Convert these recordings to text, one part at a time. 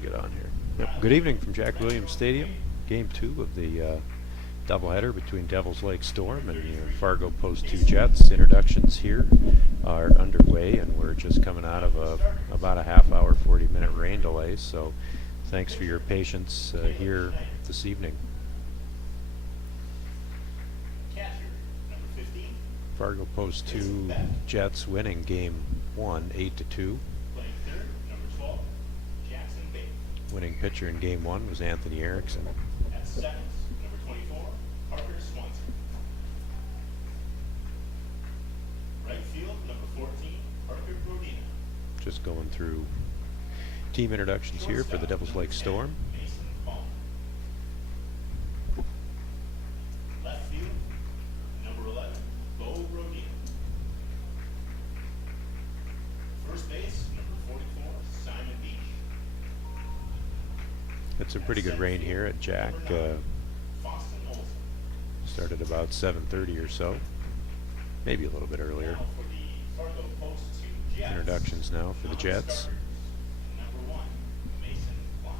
to get on here. Yep. Good evening from Jack Williams Stadium. Game 2 of the doubleheader between Devils Lake Storm and your Fargo Post 2 Jets. Introductions here are underway, and we're just coming out of about a half-hour, 40-minute rain delay. So, thanks for your patience here this evening. Fargo Post 2 Jets winning Game 1, 8-2. Winning pitcher in Game 1 was Anthony Erickson. At seventh, number 24, Parker Swanson. Right field, number 14, Parker Brodina. Just going through team introductions here for the Devils Lake Storm. Mason Palmer. Left field, number 11, Bo Brodina. First base, number 44, Simon Beach. It's a pretty good rain here at Jack. Started about 7:30 or so, maybe a little bit earlier. Introductions now for the Jets. Number 1, Mason Klein.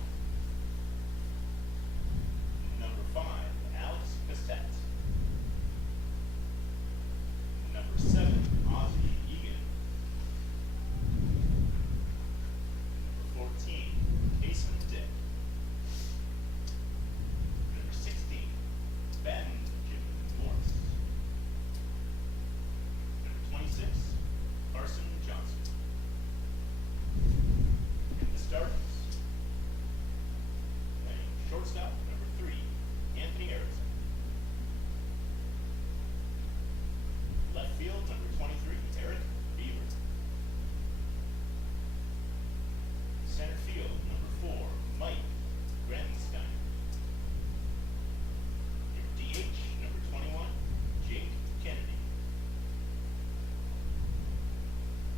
Number 5, Alex Cassette. Number 7, Ozzie Egan. Number 14, Kason Dick. Number 16, Ben Jim Morris. Number 26, Carson Johnson. And the starters. Playing shortstop, number 3, Anthony Erickson. Left field, number 23, Eric Beaver. Center field, number 4, Mike Grenstein. Your DH, number 21, Jake Kennedy.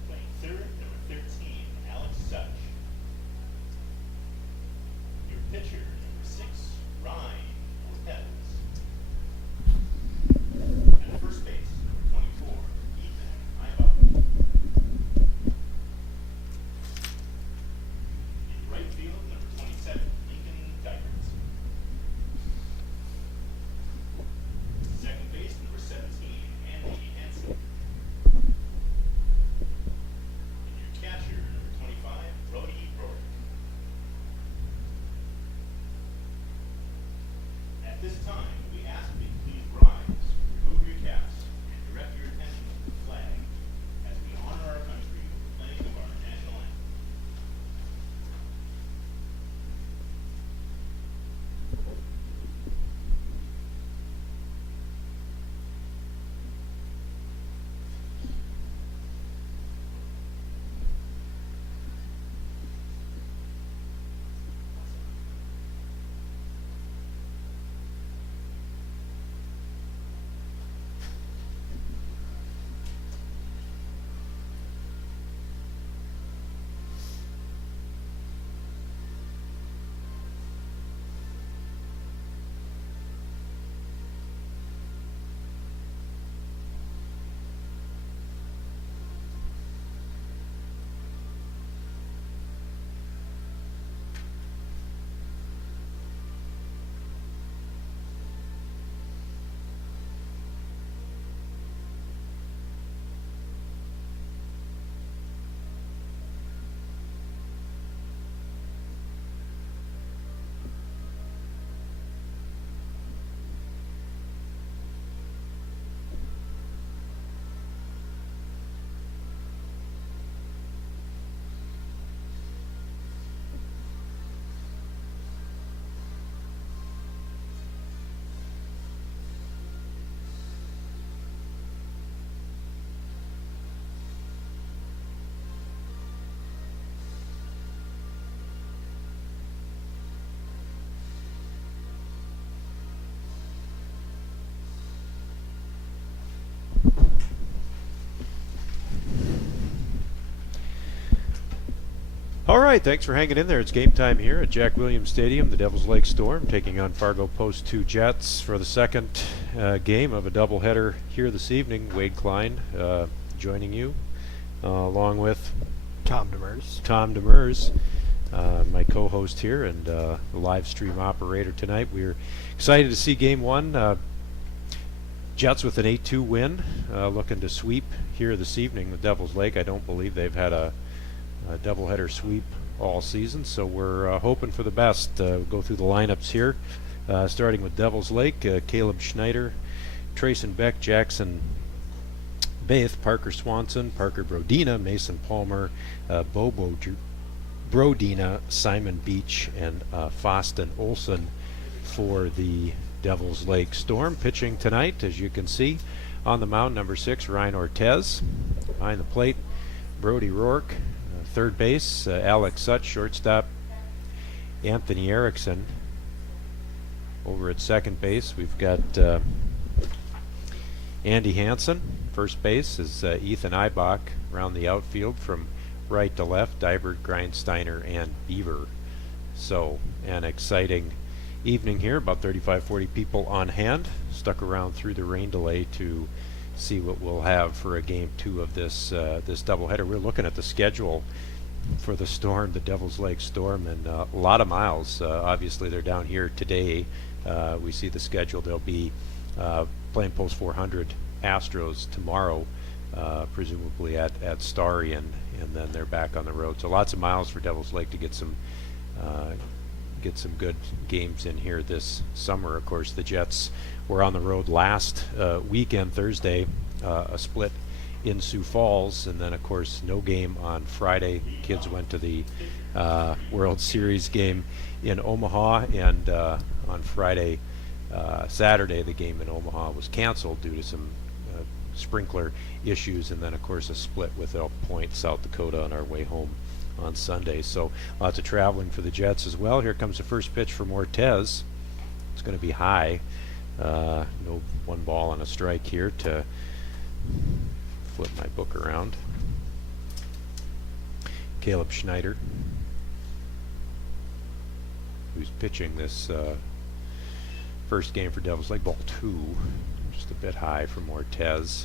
Playing third, number 13, Alex Such. Your pitcher, number 6, Ryan Ortez. And first base, number 24, Ethan Iba. In right field, number 27, Lincoln Dykert. Second base, number 17, Andy Hansen. And your catcher, number 25, Brody Rourke. At this time, we ask that you please rise, remove your caps, and direct your attention to the flag as we honor our country with the playing of our national anthem. All right, thanks for hanging in there. It's game time here at Jack Williams Stadium. The Devils Lake Storm taking on Fargo Post 2 Jets for the second game of a doubleheader here this evening. Wade Klein joining you, along with Tom Demers. Tom Demers. my co-host here and the live stream operator tonight. We're excited to see Game 1. Jets with an 8-2 win, looking to sweep here this evening with Devils Lake. I don't believe they've had a doubleheader sweep all season, so we're hoping for the best. We'll go through the lineups here, starting with Devils Lake. Caleb Schneider, Trayson Beck, Jackson Baith, Parker Swanson, Parker Brodina, Mason Palmer, Bobo Brodina, Simon Beach, and Foston Olson for the Devils Lake Storm. Pitching tonight, as you can see, on the mound, number 6, Ryan Ortez. Behind the plate, Brody Rourke. Third base, Alex Sutch. Shortstop, Anthony Erickson. Over at second base, we've got Andy Hansen. First base is Ethan Eibach. Around the outfield from right to left, Dibert, Grindsteiner, and Beaver. So, an exciting evening here. About 35-40 people on hand. Stuck around through the rain delay to see what we'll have for a Game 2 of this this doubleheader. We're looking at the schedule for the Storm, the Devils Lake Storm, and a lot of miles. Obviously, they're down here today. We see the schedule. They'll be playing Post 400 Astros tomorrow, presumably at Starry, and then they're back on the road. So lots of miles for Devils Lake to get some good games in here this summer. Of course, the Jets were on the road last weekend, Thursday, a split in Sioux Falls, and then of course no game on Friday. Kids went to the World Series game in Omaha, and on Saturday the game in Omaha was canceled due to some sprinkler issues, and then of course a split with Elk Point, South Dakota on our way home on Sunday. So lots of traveling for the Jets as well. Here comes the first pitch from Ortez. It's going to be high. No 1 ball and a strike here to flip my book around. Caleb Schneider, who's pitching this first game for Devils Lake. Ball 2, just a bit high from Ortez.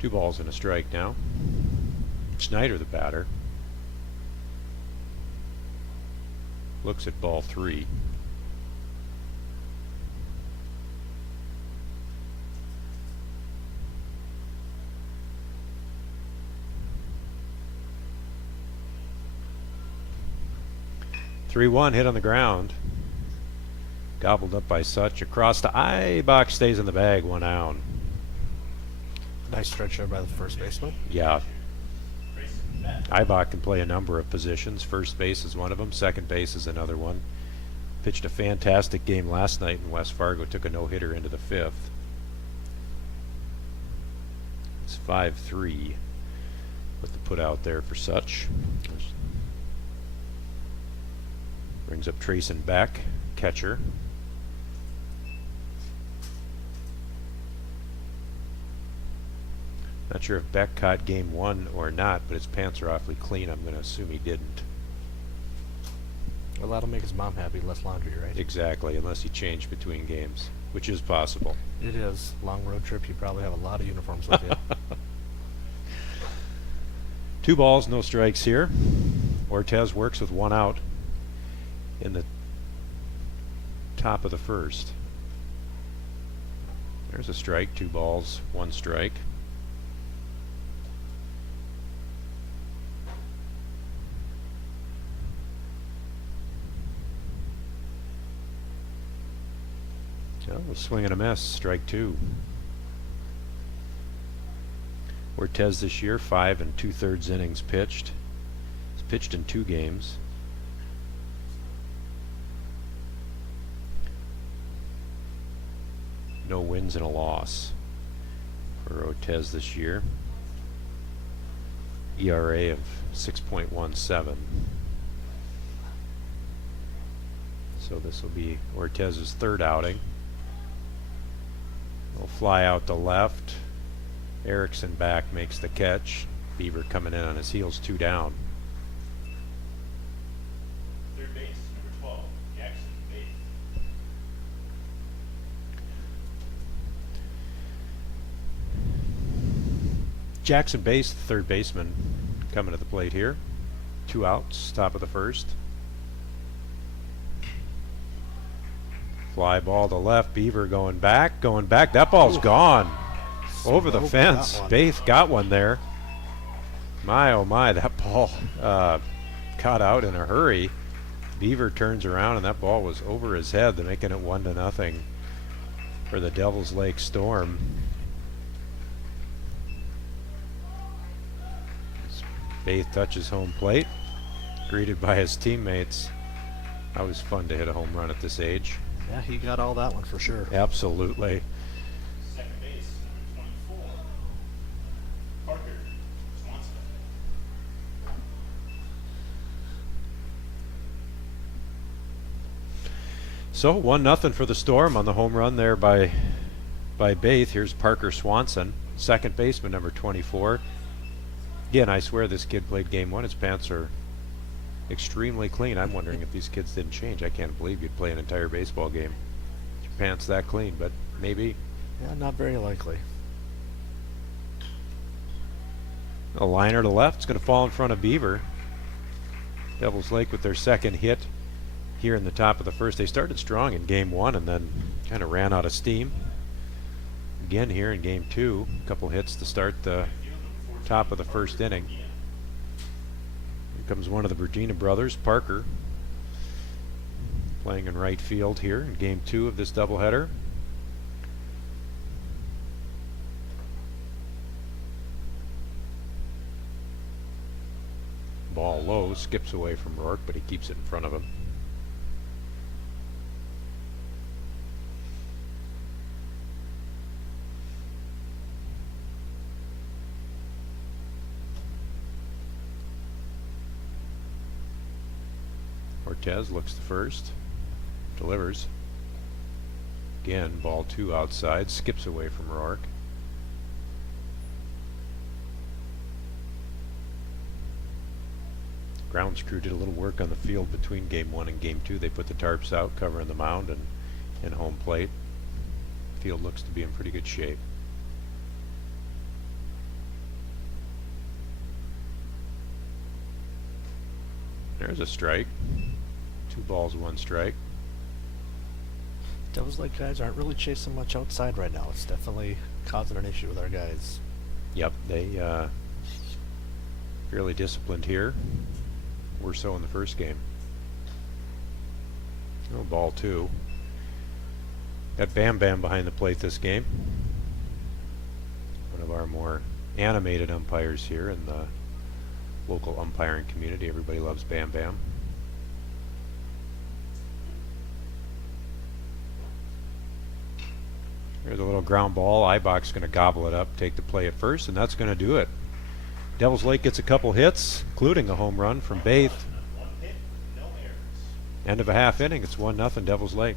Two balls and a strike now. Schneider, the batter, looks at ball 3. Three-one hit on the ground. Gobbled up by Sutch. Across to Eibach, stays in the bag, 1 out. Nice stretch there by the first baseman. Yeah. Eibach can play a number of positions. First base is one of them. Second base is another one. Pitched a fantastic game last night in West Fargo. Took a no-hitter into the 5th. It's 5-3 with the put out there for Sutch. Brings up Trayson Beck, catcher. Not sure if Beck caught game 1 or not, but his pants are awfully clean. I'm going to assume he didn't. Well, that'll make his mom happy. Less laundry, right? Exactly, unless he changed between games, which is possible. It is. Long road trip. You probably have a lot of uniforms with you. 2 balls, no strikes here. Ortez works with 1 out in the top of the first. There's a strike. 2 balls, 1 strike. A swing and a miss, strike 2. Ortez this year, 5 2/3 innings pitched. He's pitched in 2 games. No wins and a loss for Ortez this year. ERA of 6.17. So this will be Ortez's 3rd outing. Will fly out to left. Erickson back makes the catch. Beaver coming in on his heels, 2 down. Third base, number 12, Jackson Bates. Jackson Bates, the third baseman, coming to the plate here. 2 outs, top of the first. Fly ball to left. Beaver going back. That ball's gone. Over the Smoke fence. that one. Bates got one there. My, oh my, that ball got out in a hurry. Beaver turns around and that ball was over his head, making it 1-0 for the Devils Lake Storm. Bates touches home plate, greeted by his teammates. That was fun to hit a home run at this age. Yeah, he got all that one for sure. Absolutely. Second base, number 24, Parker Swanson. So 1-0 for the Storm on the home run there by Bates. Here's Parker Swanson, second baseman, number 24. Again, I swear this kid played game 1. His pants are extremely clean. I'm wondering if these kids didn't change. I can't believe you'd play an entire baseball game with your pants that clean, but maybe. Yeah, not very likely. A liner to left. It's going to fall in front of Beaver. Devils Lake with their second hit here in the top of the first. They started strong in game 1 and then kind of ran out of steam. Again here in game 2, a couple hits to start the top of the first inning. Here comes one of the Virginia brothers, Parker, playing in right field here in game 2 of this doubleheader. Ball low, skips away from Rourke, but he keeps it in front of him. Cortez looks to first, delivers. Again, ball 2 outside, skips away from Rourke. Grounds crew did a little work on the field between game 1 and game 2. They put the tarps out covering the mound and home plate. Field looks to be in pretty good shape. There's a strike. 2 balls, 1 strike. Devils Lake guys aren't really chasing much outside right now. It's definitely causing an issue with our guys. Yep, they fairly disciplined here. Were so in the first game. Oh, ball 2. Got Bam Bam behind the plate this game. One of our more animated umpires here in the local umpiring community. Everybody loves Bam Bam. There's a little ground ball. Ibach's going to gobble it up, take the play at first, and that's going to do it. Devils Lake gets a couple hits, including a home run from Bates. 1 hit, no errors. End of a half inning. It's 1-0 Devils Lake.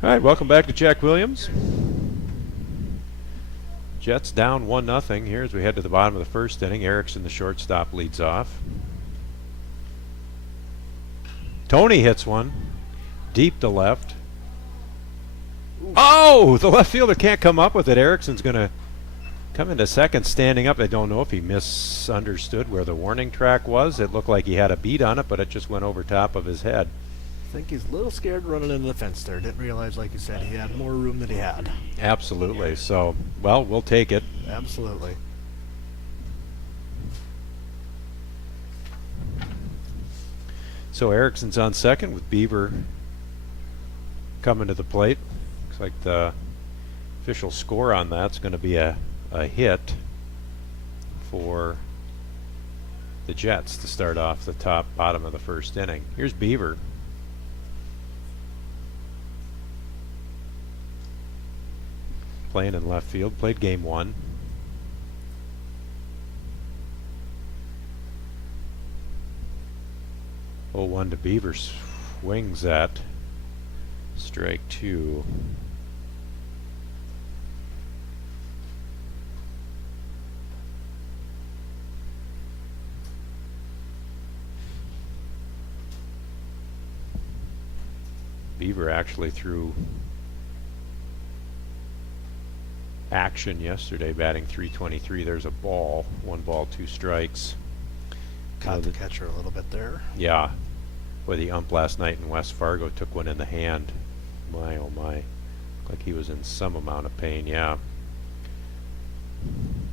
All right, welcome back to Jack Williams. Jets down 1-0 here as we head to the bottom of the first inning. Erickson, the shortstop, leads off. Tony hits one deep to left. Oh, the left fielder can't come up with it. Erickson's going to come into second standing up. I don't know if he misunderstood where the warning track was. It looked like he had a beat on it, but it just went over top of his head. I think he's a little scared running into the fence there. Didn't realize, like you said, he had more room than he had. Absolutely. So, well, we'll take it. Absolutely. So Erickson's on second with Beaver coming to the plate. Looks like the official score on that's going to be a hit for the Jets to start off the bottom of the first inning. Here's Beaver. Playing in left field, played game 1. Oh, 1 to Beaver, swings at strike 2. Beaver actually threw action yesterday, batting .323. There's a ball, 1 ball, 2 strikes. Caught the catcher a little bit there. Yeah. Boy, the ump last night in West Fargo took one in the hand. My, oh my. Looked like he was in some amount of pain, yeah.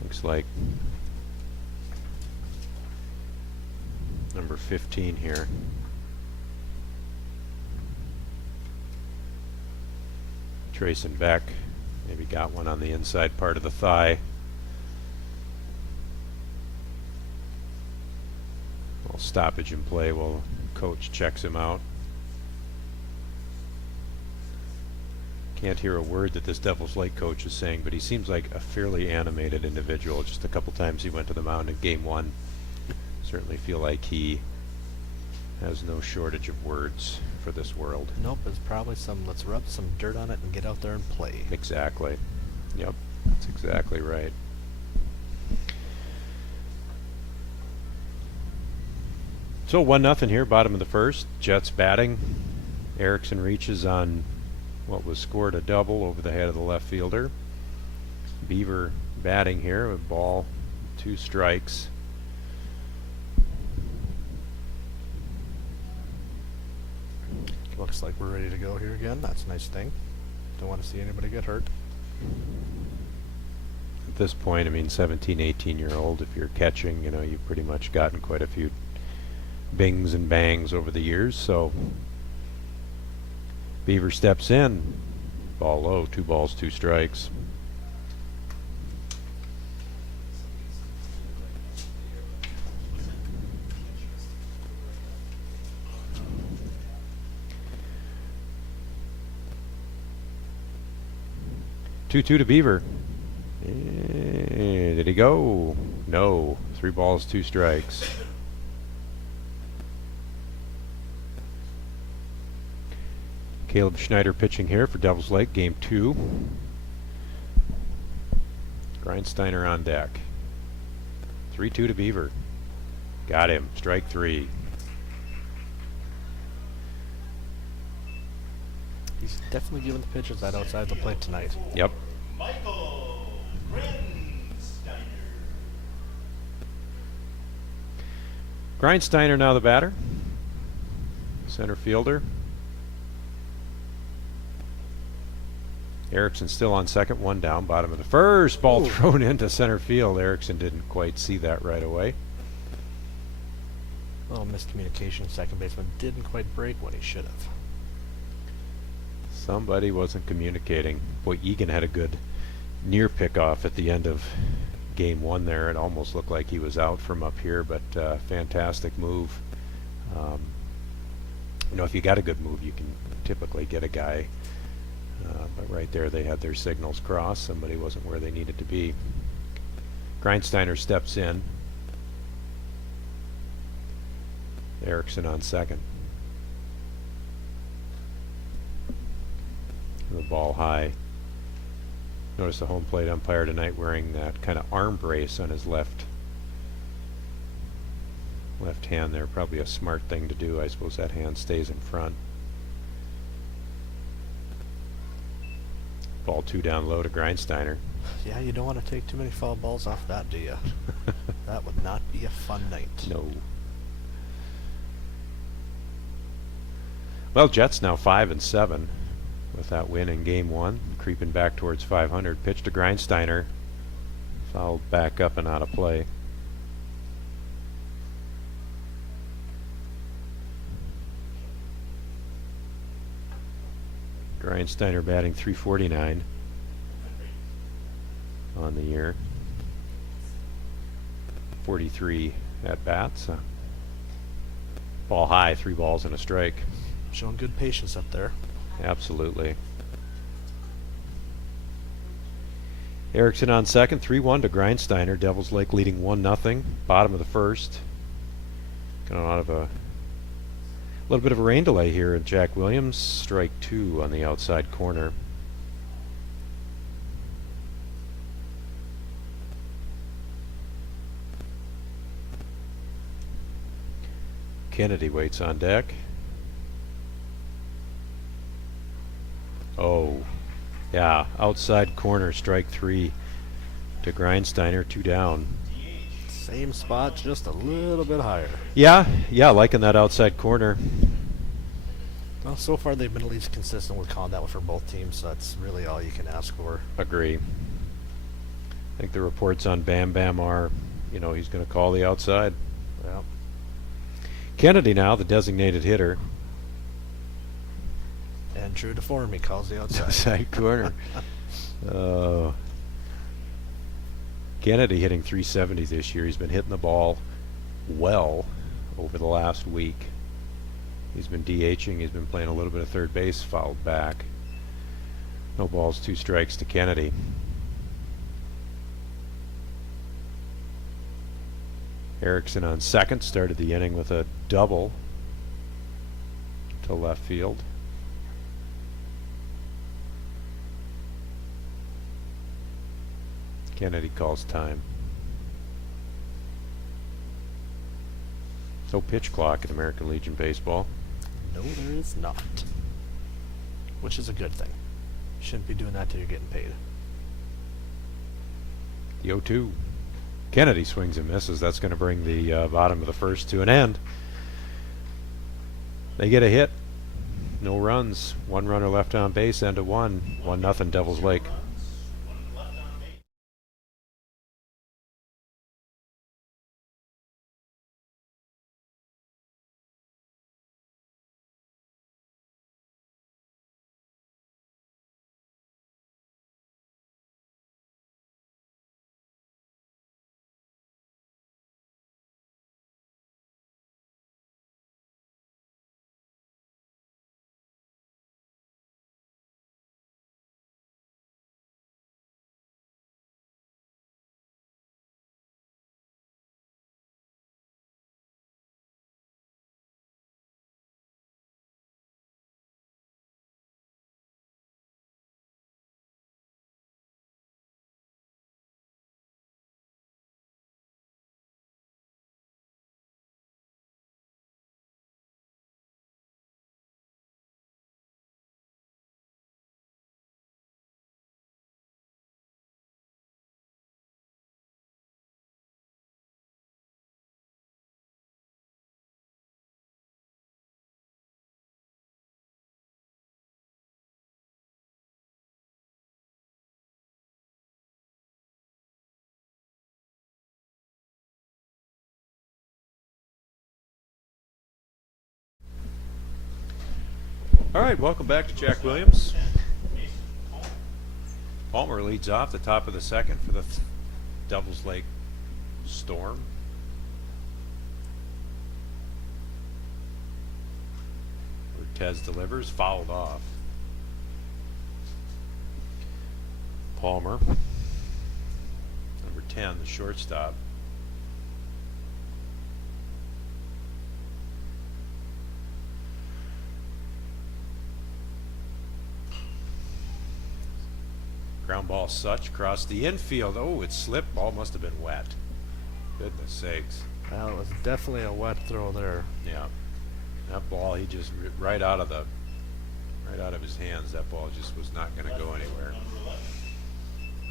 Looks like number 15 here. Tracing back. Maybe got one on the inside part of the thigh. Well, stoppage in play while coach checks him out. Can't hear a word that this Devils Lake coach is saying, but he seems like a fairly animated individual. Just a couple times he went to the mound in game 1. Certainly feel like he has no shortage of words for this world. Nope, it's probably some let's rub some dirt on it and get out there and play. Exactly. Yep, that's exactly right. So 1-0 here, bottom of the first. Jets batting. Erickson reaches on what was scored a double over the head of the left fielder. Beaver batting here, a ball, 2 strikes. Looks like we're ready to go here again. That's a nice thing. Don't want to see anybody get hurt. At this point, I mean, 17, 18-year-old, if you're catching, you know, you've pretty much gotten quite a few bings and bangs over the years. So Beaver steps in. Ball low, 2 balls, 2 strikes. Two to Beaver. Did he go? No. 3 balls, 2 strikes. Caleb Schneider pitching here for Devils Lake, game 2. Grindsteiner on deck. 3-2 to Beaver. Got him. Strike 3. He's definitely giving the pitches that outside the plate tonight. Yep. Michael Grindsteiner. Grindsteiner now the batter. Center fielder. Erickson still on second, 1 down, bottom of the first. Ball thrown into center field. Erickson didn't quite see that right away. Little miscommunication. Second baseman didn't quite break when he should have. Somebody wasn't communicating. Boy, Egan had a good near pickoff at the end of game 1 there. It almost looked like he was out from up here, but fantastic move. You know, if you got a good move, you can typically get a guy. But right there, they had their signals crossed. Somebody wasn't where they needed to be. Grindsteiner steps in. Erickson on second. ball high. Notice the home plate umpire tonight wearing that kind of arm brace on his left hand there. Probably a smart thing to do. I suppose that hand stays in front. Ball 2 down low to Grindsteiner. Yeah, you don't want to take too many foul balls off that, do you? That would not be a fun night. No. Well, Jets now 5-7 with that win in game 1, creeping back towards 500. Pitch to Grindsteiner, fouled back up and out of play. Grindsteiner batting .349 on the year. 43 at bats. Ball high, 3 balls and a strike. Showing good patience up there. Absolutely. Erickson on second, 3-1 to Grindsteiner. Devils Lake leading 1-0. Bottom of the first. Going out of a little bit of a rain delay here at Jack Williams. Strike 2 on the outside corner. Kennedy waits on deck. Oh, yeah, outside corner, strike 3 to Grindsteiner, 2 down. Same spot, just a little bit higher. Yeah, liking that outside corner. Well, so far they've been at least consistent with calling that one for both teams, so that's really all you can ask for. Agree. I think the reports on Bam Bam are, he's going to call the outside. Yeah. Kennedy now, the designated hitter. And true to form, he calls the outside. Outside corner. Kennedy hitting .370 this year. He's been hitting the ball well over the last week. He's been DHing. He's been playing a little bit of third base, fouled back. No balls, 2 strikes to Kennedy. Erickson on second, started the inning with a double to left field. Kennedy calls time. No pitch clock at American Legion Baseball. No, there is not. Which is a good thing. Shouldn't be doing that till you're getting paid. The 0-2. Kennedy swings and misses. That's going to bring the bottom of the first to an end. They get a hit. No runs. 1 runner left on base. End of 1. 1-0 Devils Lake. All right, welcome back to Jack Williams. Palmer leads off the top of the second for the Devils Lake Storm. Ortez delivers, fouled off. Palmer, number 10, the shortstop. Ground ball Such across the infield. Oh, it slipped. Ball must have been wet. Goodness sakes. Well, it was definitely a wet throw there. Yeah. That ball, he just right out of his hands. That ball just was not going to go anywhere. Number 11,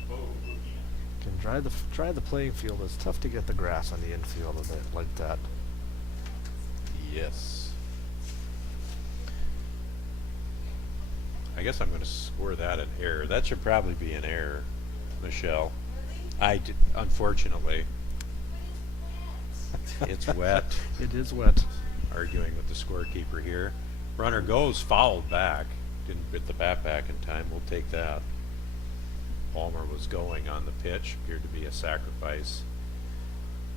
Bo Rugina. Can try the playing field. It's tough to get the grass on the infield of it like that. Yes. I guess I'm going to score that an error. That should probably be an error, Michelle. Unfortunately. It's wet. It is wet. Arguing with the scorekeeper here. Runner goes, fouled back. Didn't get the bat back in time. We'll take that. Palmer was going on the pitch. Appeared to be a sacrifice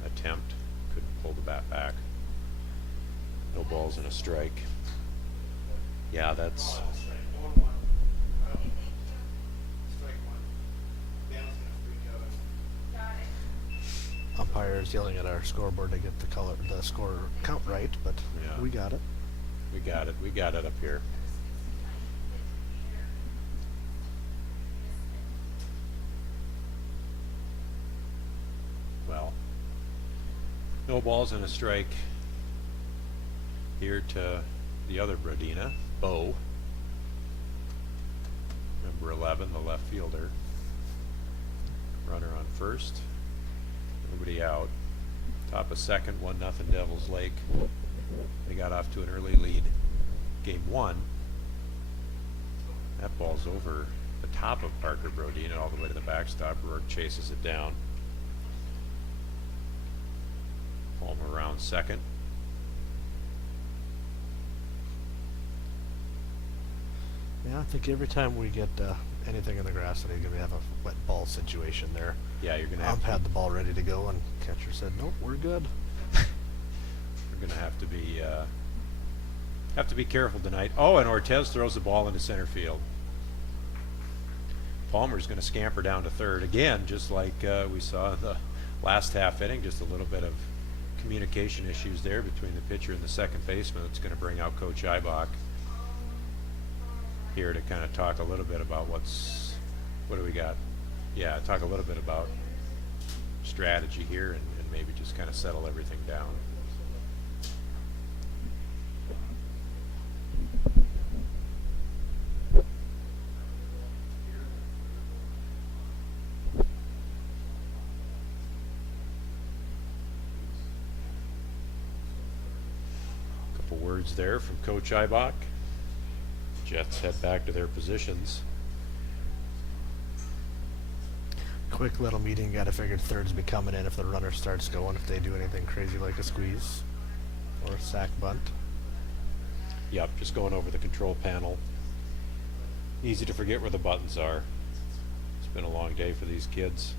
attempt. Couldn't pull the bat back. No balls and a strike. Yeah, that's... Strike 1-1. Strike 1. Dan's gonna freak out. Umpires yelling at our scoreboard to get the score count right, but Yeah. we got it. We got it. We got it up here. Well, no balls and a strike here to the other Brodina, Bo. Number 11, the left fielder. Runner on first. Nobody out. Top of second, 1-0 Devils Lake. They got off to an early lead. Game 1. That ball's over the top of Parker Brodina all the way to the backstop. Rourke chases it down. Palmer around second. Yeah, I think every time we get anything in the grass, I think we're gonna have a wet ball situation there. Yeah, you're gonna Ump have had the ball ready to go, and catcher said, "Nope, we're good." We're gonna have to be careful tonight. Oh, and Ortez throws the ball into center field. Palmer's gonna scamper down to third again, just like we saw in the last half inning. Just a little bit of communication issues there between the pitcher and the second baseman. It's gonna bring out Coach Eibach here to kind of talk a little bit about what do we got? Yeah, talk a little bit about strategy here and maybe just kind of settle everything down. Couple words there from Coach Eibach. Jets head back to their positions. Quick little meeting. Got to figure thirds be coming in if the runner starts going. If they do anything crazy like a squeeze or a sack bunt. Yep, just going over the control panel. Easy to forget where the buttons are. It's been a long day for these kids.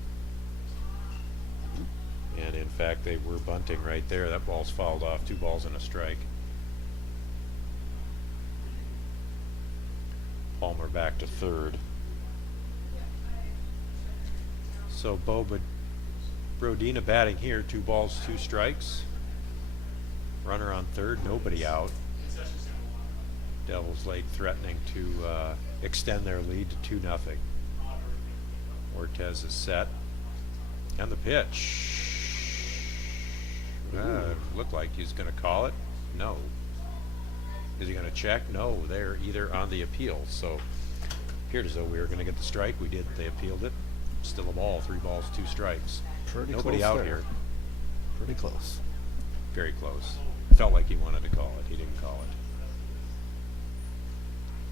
And in fact, they were bunting right there. That ball's fouled off. 2 balls and a strike. Palmer back to third. So Bo Brodina batting here. 2 balls, 2 strikes. Runner on third, nobody out. Devils Lake threatening to extend their lead to 2-0. Ortez is set. And the pitch. Looked like he's going to call it. No. Is he going to check? No, they're either on the appeal. So appeared as though we were going to get the strike. We did. They appealed it. Still a ball. 3 balls, 2 strikes. Pretty Nobody close out there. here. Pretty close. Very close. Felt like he wanted to call it. He didn't call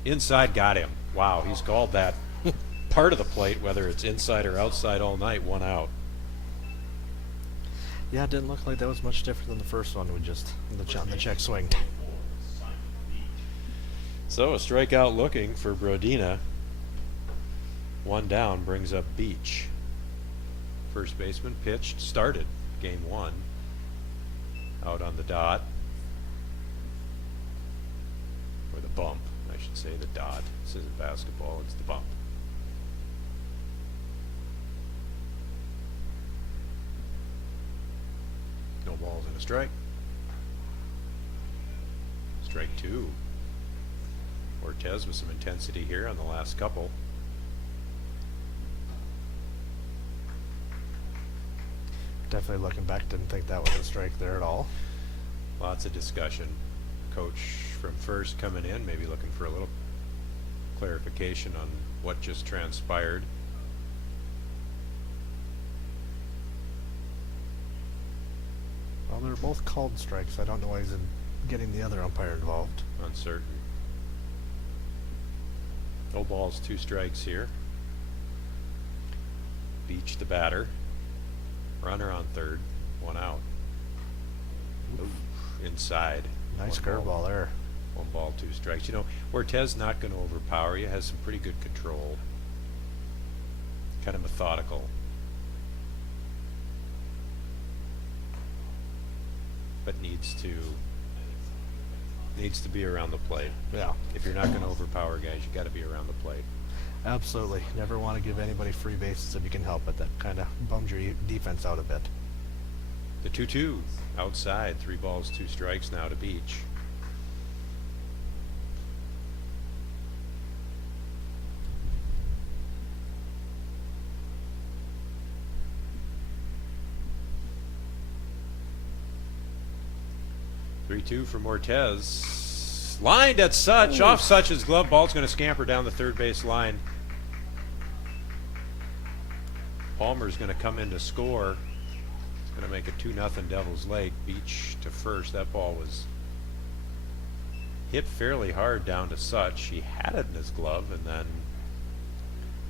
it. Inside got him. Wow, he's called that part of the plate, whether it's inside or outside all night, 1 out. Yeah, it didn't look like that was much different than the first one. We just on the check swing. So a strikeout looking for Brodina. 1 down brings up Beach. First baseman pitched, started game 1. Out on the dot. Or the bump, I should say, the dot. This isn't basketball, it's the bump. No balls and a strike. Strike 2. Ortez with some intensity here on the last couple. Definitely looking back, didn't think that was a strike there at all. Lots of discussion. Coach from first coming in, maybe looking for a little clarification on what just transpired. Well, they're both called strikes. I don't know why he's getting the other umpire involved. Uncertain. No balls, 2 strikes here. Beach the batter. Runner on third, 1 out. Ooh, inside. Nice 1 ball. curveball there. 1 ball, 2 strikes. You know, Ortez not going to overpower you. Has some pretty good control. Kind of methodical. But needs to be around the plate. Yeah, If you're not going to overpower guys, you got to be around the plate. absolutely. Never want to give anybody free bases if you can help it. That kind of bums your defense out a bit. The 2-2 outside, 3 balls, 2 strikes now to Beach. Three-two from Ortez. Lined at Such. Off Such's glove. Ball's going to scamper down the third base line. Palmer's going to come in to score. It's going to make it 2-0 Devils Lake. Beach to first. That ball was hit fairly hard down to Such. He had it in his glove, and then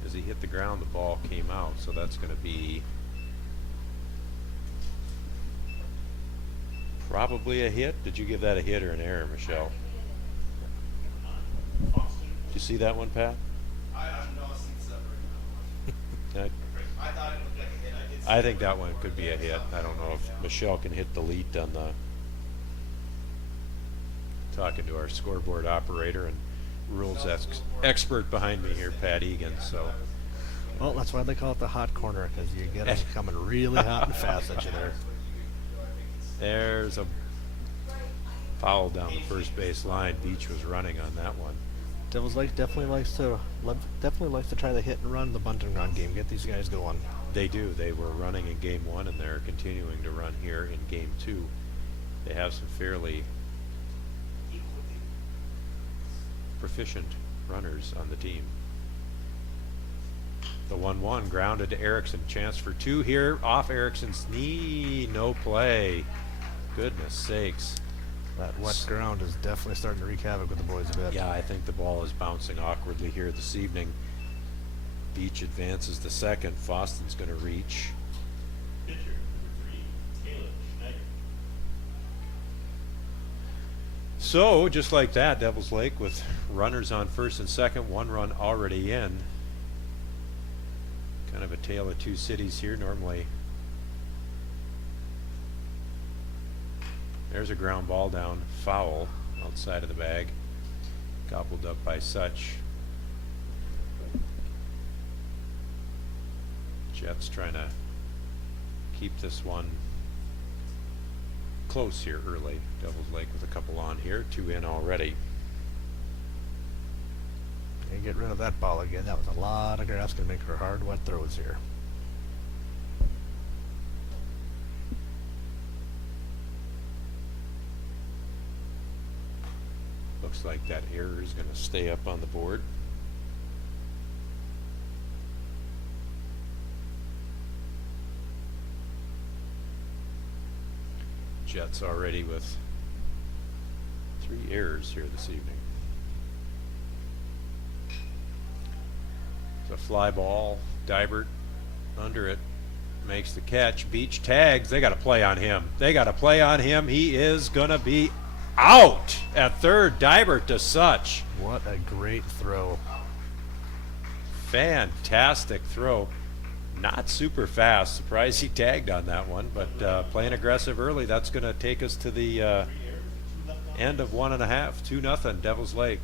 as he hit the ground, the ball came out. So that's going to be probably a hit. Did you give that a hit or an error, Michelle? Did you see that one, Pat? I don't know. I've seen stuff right now. I, I thought it looked like a hit. I did see I it think right that one before. could be a hit. I don't know if Michelle can hit delete on the talking to our scoreboard operator and rules expert behind me here, Pat Egan. So Well, that's why they call it the hot corner, because you get them coming really hot and fast at you there. there's a foul down the first base line. Beach was running on that one. Devils Lake definitely likes to try the hit and run the bunt and run game. Get these guys going. They do. They were running in game 1 and they're continuing to run here in game 2. They have some fairly proficient runners on the team. The 1-1 grounded to Erickson. Chance for 2 here. Off Erickson's knee. No play. Goodness sakes. That wet ground is definitely starting to wreak havoc with the boys a bit. Yeah, I think the ball is bouncing awkwardly here this evening. Beach advances to second. Foston's going to reach. Pitcher number 3, Taylor Schneider. So, just like that, Devils Lake with runners on first and second, 1 run already in. Kind of a tale of 2 cities here. Normally, there's a ground ball down, foul, outside of the bag. Gobbled up by Such. Jets trying to keep this one close here early. Devils Lake with a couple on here, 2 in already. And get rid of that ball again. That was a lot of grass. Gonna make her hard, wet throws here. Looks like that error is going to stay up on the board. Jets already with 3 errors here this evening. It's a fly ball. Dibert under it. Makes the catch. Beach tags. They got to play on him. They got to play on him. He is going to be out at third. Dibert to Such. What a great throw. Fantastic throw. Not super fast. Surprised he tagged on that one, but playing aggressive early. That's going to take us to the end of 1.5. 2-0 Devils Lake.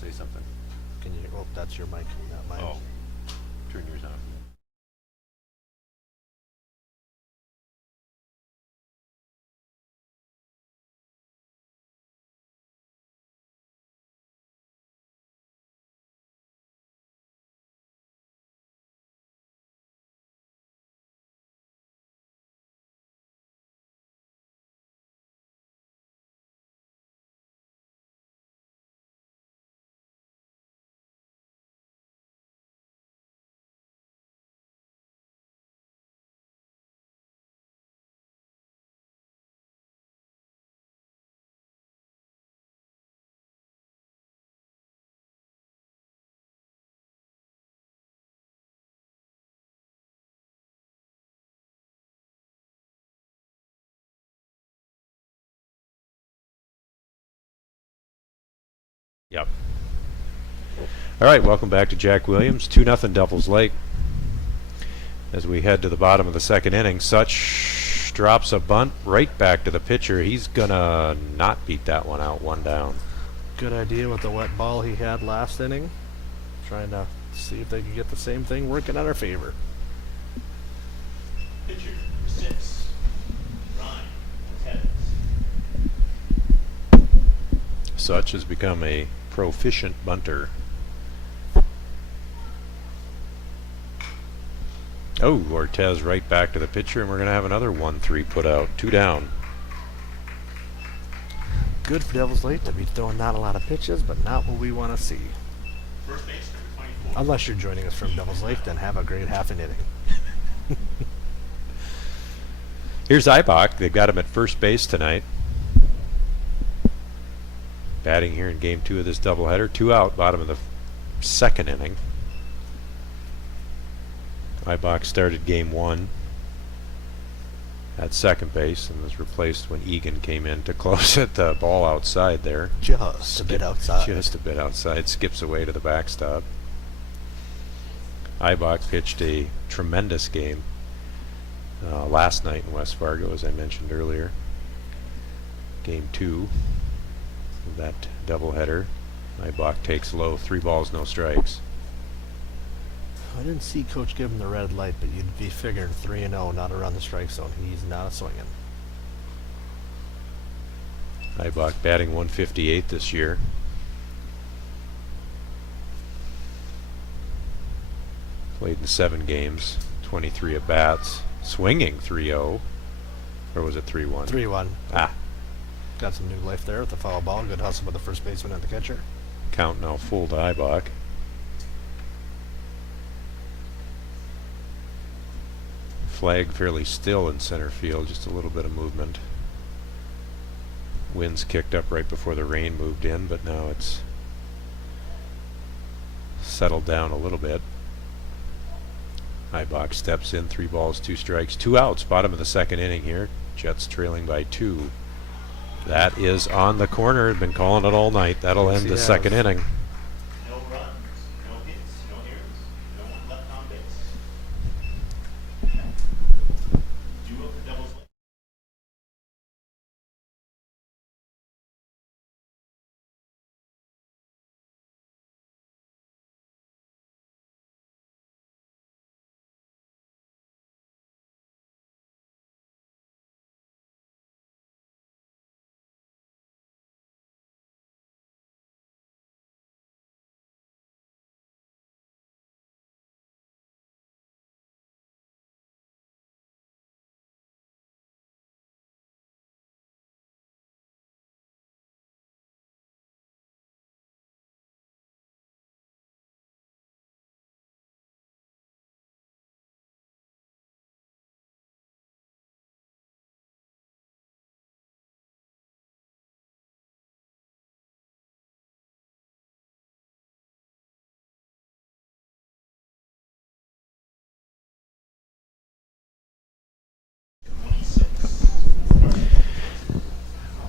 say something. Can you? Oh, that's your mic, not mine. Oh, turn yours on. Yep. All right, welcome back to Jack Williams. 2-0 Devils Lake. As we head to the bottom of the second inning, Such drops a bunt right back to the pitcher. He's gonna not beat that one out, one down. Good idea with the wet ball he had last inning. Trying to see if they can get the same thing working in our favor. Pitcher number 6, Ryan Ortez. Such has become a proficient bunter. Oh, Ortez right back to the pitcher, and we're going to have another 1-3 put out. 2 down. Good for Devils Lake to be throwing not a lot of pitches, but not what we want to see. First base number 24. Unless you're joining us from Devils Lake, then have a great half an inning. Here's Ibach. They've got him at first base tonight. Batting here in game 2 of this doubleheader. 2 out, bottom of the second inning. Ibach started game 1 at second base and was replaced when Egan came in to close it. The ball outside there. Just a bit outside. Just a bit outside. Skips away to the backstop. Ibach pitched a tremendous game last night in West Fargo, as I mentioned earlier. Game 2 of that doubleheader. Ibach takes low, 3 balls, no strikes. I didn't see Coach give him the red light, but you'd be figuring 3-0, not around the strike zone. He's not a swinging. Ibach batting 158 this year. Played in 7 games, 23 at bats, swinging 3-0, or was it 3-1? 3-1. Ah, Got some new life there with the foul ball. Good hustle by the first baseman and the catcher. count now full to Ibach. Flag fairly still in center field, just a little bit of movement. Winds kicked up right before the rain moved in, but now it's settled down a little bit. Ibach steps in, 3 balls, 2 strikes, 2 outs, bottom of the second inning here. Jets trailing by 2. That is on the corner. Been calling it all night. That'll Yes, end he the has. second inning. No runs, no hits, no errors, no one left on base. Duo for Devils Lake.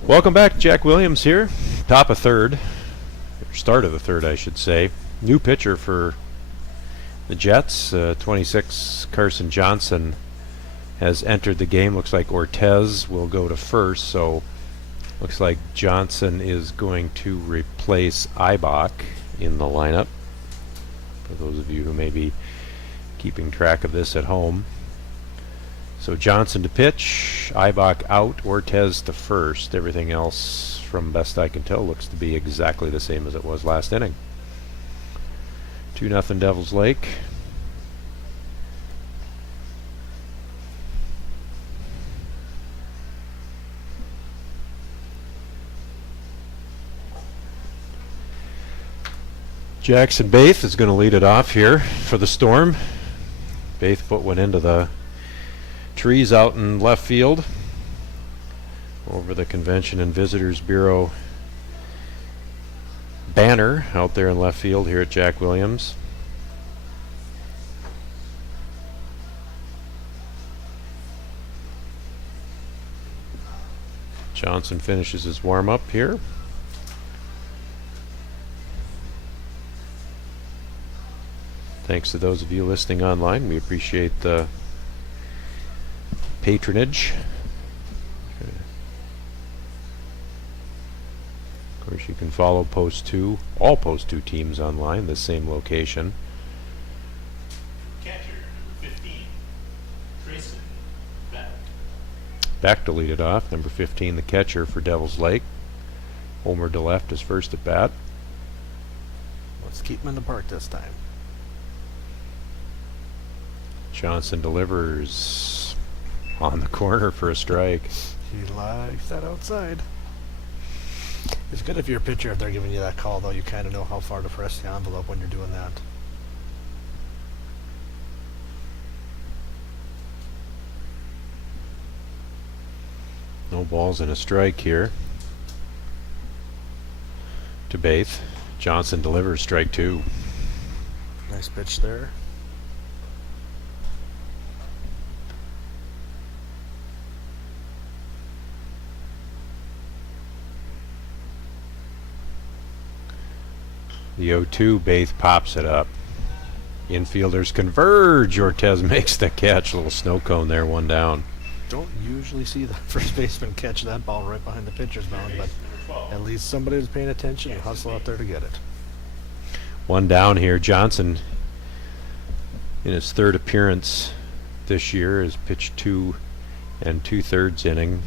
Welcome back. Jack Williams here. Top of third. Or start of the third, I should say. New pitcher for the Jets. 26, Carson Johnson has entered the game. Looks like Ortez will go to first, so looks like Johnson is going to replace Ibach. in the lineup, for those of you who may be keeping track of this at home. So Johnson to pitch, Ibach out, Ortez to first. Everything else, from best I can tell, looks to be exactly the same as it was last inning. 2-0 Devils Lake. Jackson Baith is going to lead it off here for the Storm. Baith foot went into the trees out in left field over the Convention and Visitors Bureau banner out there in left field here at Jack Williams. Johnson finishes his warm-up here. Thanks to those of you listening online. We appreciate the patronage. Of course, you can follow Post 2, all Post 2 teams online, the same location. Catcher, number 15, Trayson Beck. Back to lead it off, number 15, the catcher for Devils Lake. Homer to left is first at bat. Let's keep him in the park this time. Johnson delivers on the corner for a strike. He likes that outside. It's good if you're a pitcher, if they're giving you that call, though. You kind of know how far to press the envelope when you're doing that. No balls and a strike here to Baith. Johnson delivers strike 2. Nice pitch there. The 0-2, Baith pops it up. Infielders converge. Ortez makes the catch. A little snow cone there, one down. Don't usually see the first baseman catch that ball right behind the pitcher's mound, but at least somebody was paying attention and hustle out there to get it. One down here. Johnson, in his third appearance this year, has pitched 2 2/3 inning.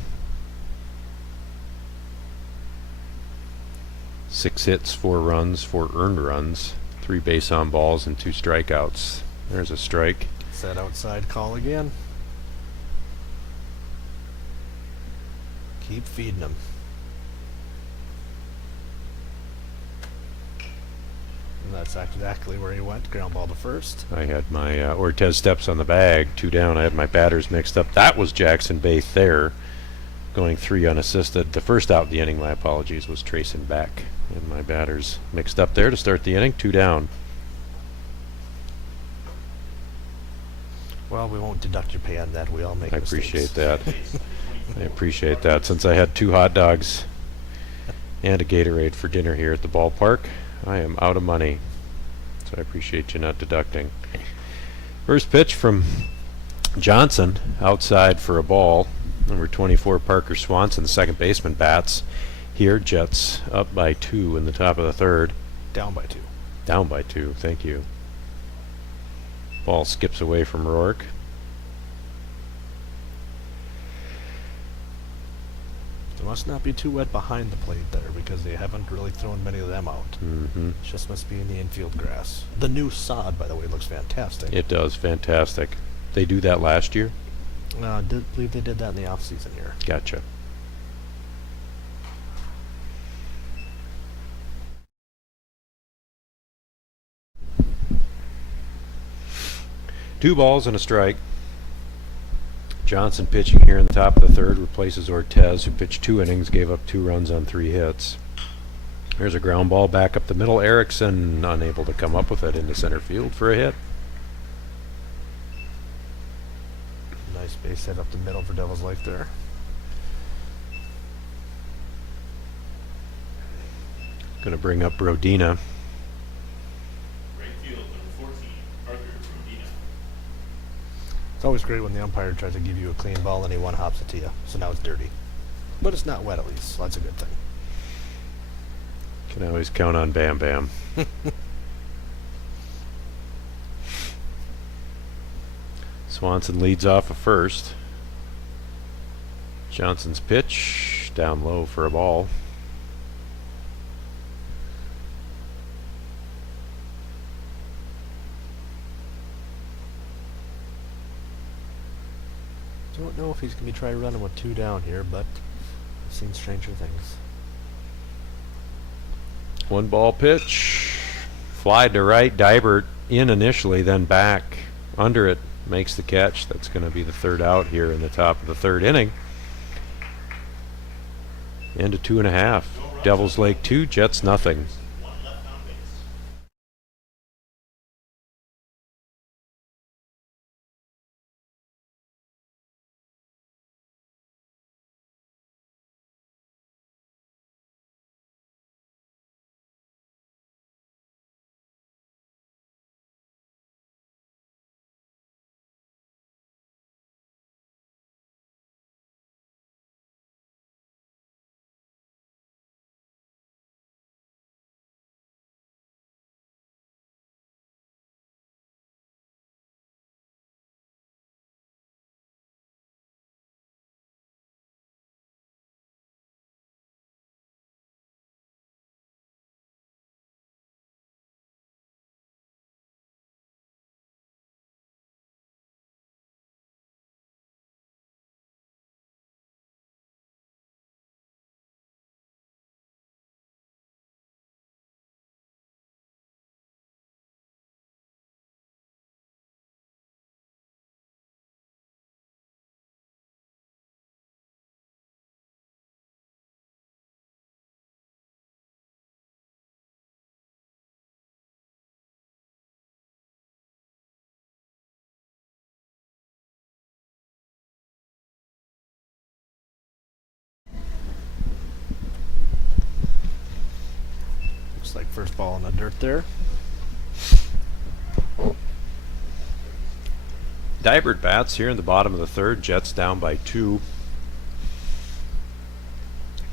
6 hits, 4 runs, 4 earned runs, 3 base on balls, and 2 strikeouts. There's a strike. It's that outside call again. Keep feeding him. And that's exactly where he went. Ground ball to first. I had my Ortez steps on the bag, 2 down. I had my batters mixed up. That was Jackson Baith there, going 3 unassisted. The first out of the inning, my apologies, was Trayson Beck. And my batters mixed up there to start the inning, 2 down. Well, we won't deduct your pay on that. We all make I mistakes. appreciate that. I appreciate that. Since I had 2 hot dogs and a Gatorade for dinner here at the ballpark, I am out of money. So I appreciate you not deducting. First pitch from Johnson, outside for a ball. Number 24, Parker Swanson, the second baseman, bats. Here, Jets up by 2 in the top of the third. Down by 2. Down by 2, thank you. Ball skips away from Rourke. They must not be too wet behind the plate there because they haven't really thrown many of them out. Mm-hmm. It just must be in the infield grass. The new sod, by the way, looks fantastic. It does, fantastic. They do that last year? I believe they did that in the off-season here. Gotcha. Two balls and a strike. Johnson pitching here in the top of the third replaces Ortez, who pitched 2 innings, gave up 2 runs on 3 hits. There's a ground ball back up the middle. Erickson unable to come up with it into center field for a hit. Nice base hit up the middle for Devils Lake there. Going to bring up Brodina. Right field, number 14, Arthur Brodina. It's always great when the umpire tries to give you a clean ball and he one-hops it to you. So now it's dirty. But it's not wet at least, so that's a good thing. Can always count on Bam Bam. Swanson leads off a first. Johnson's pitch down low for a ball. Don't know if he's going to be trying running with 2 down here, but I've seen stranger things. 1 ball pitch. Fly to right. Dibert in initially, then back. Under it. Makes the catch. That's going to be the 3rd out here in the top of the 3rd inning. Into 2.5. Devils Lake 2, Jets nothing. One left on base. Looks like first ball in the dirt there. Dibert bats here in the bottom of the 3rd. Jets down by 2.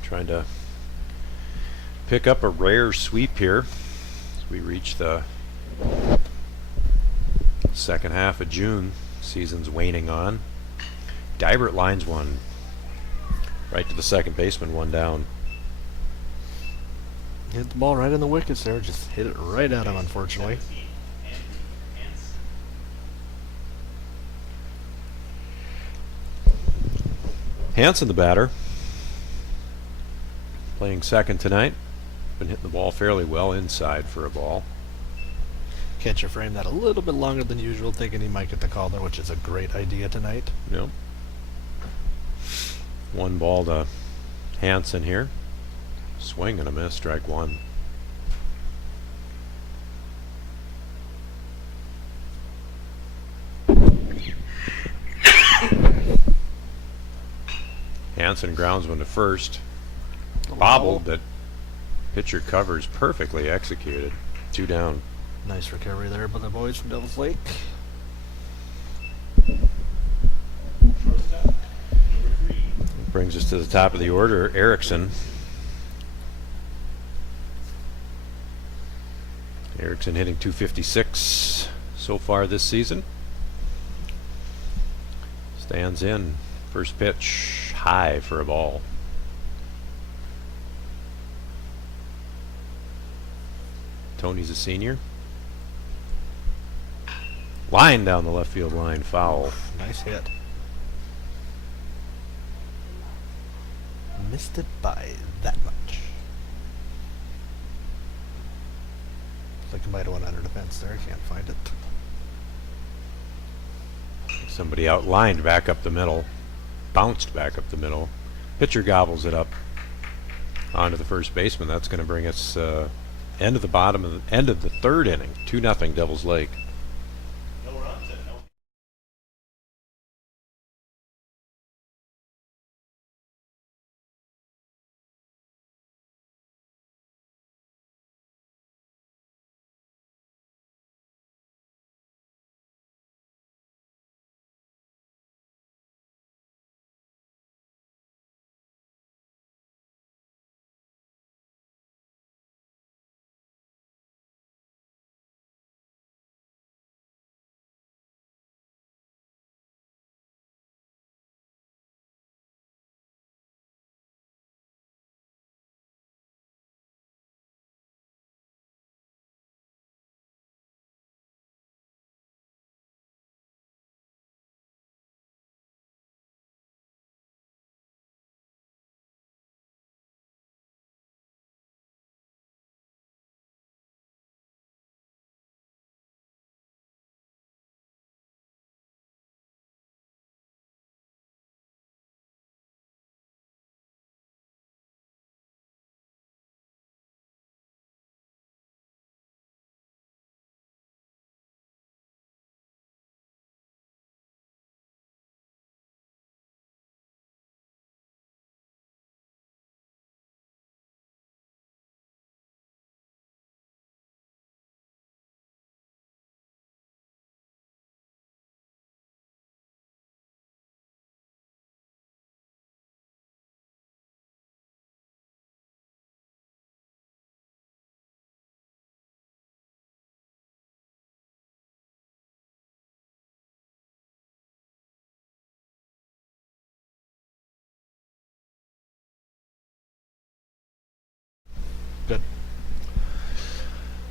Trying to pick up a rare sweep here as we reach the second half of June. Season's waning on. Dibert lines one right to the second baseman, 1 down. Hit the ball right in the wickets there. Just hit it right at him, unfortunately. Hanson, the batter, playing second tonight. Been hitting the ball fairly well inside for a ball. Catcher framed that a little bit longer than usual, thinking he might get the call there, which is a great idea tonight. Yep. 1 ball to Hanson here. Swing and a miss, strike 1. Hanson grounds one to first. Bobbled, but pitcher covers perfectly executed. 2 down. Nice recovery there by the boys from Devils Lake. Shortstop, number 3. Brings us to the top of the order. Erickson. Erickson hitting .256 so far this season. Stands in. First pitch high for a ball. Tony's a senior. Line down the left field line, foul. Nice hit. Missed it by that much. Looks like he might have went under the fence there. Can't find it. Somebody outlined back up the middle. Bounced back up the middle. Pitcher gobbles it up onto the first baseman. That's going to bring us end of the 3rd inning. 2-0 Devils Lake.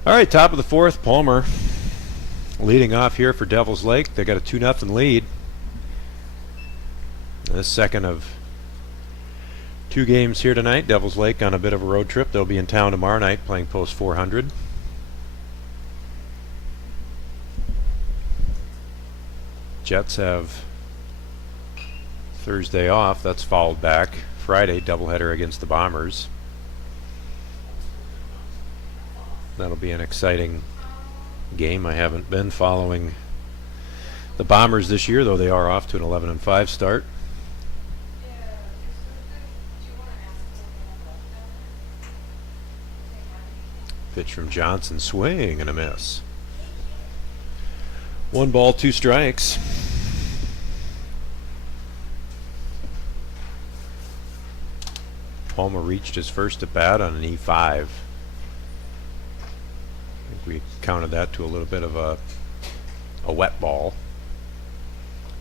All right, top of the fourth, Palmer leading off here for Devils Lake. They got a 2-0 lead. The second of 2 games here tonight. Devils Lake on a bit of a road trip. They'll be in town tomorrow night playing post 400. Jets have Thursday off. That's followed back. Friday, doubleheader against the Bombers. That'll be an exciting game. I haven't been following the Bombers this year, though they are off to an 11-5 start. Pitch from Johnson, swing and a miss. 1 ball, 2 strikes. Palmer reached his first at bat on an E5. I think we counted that to a little bit of a wet ball.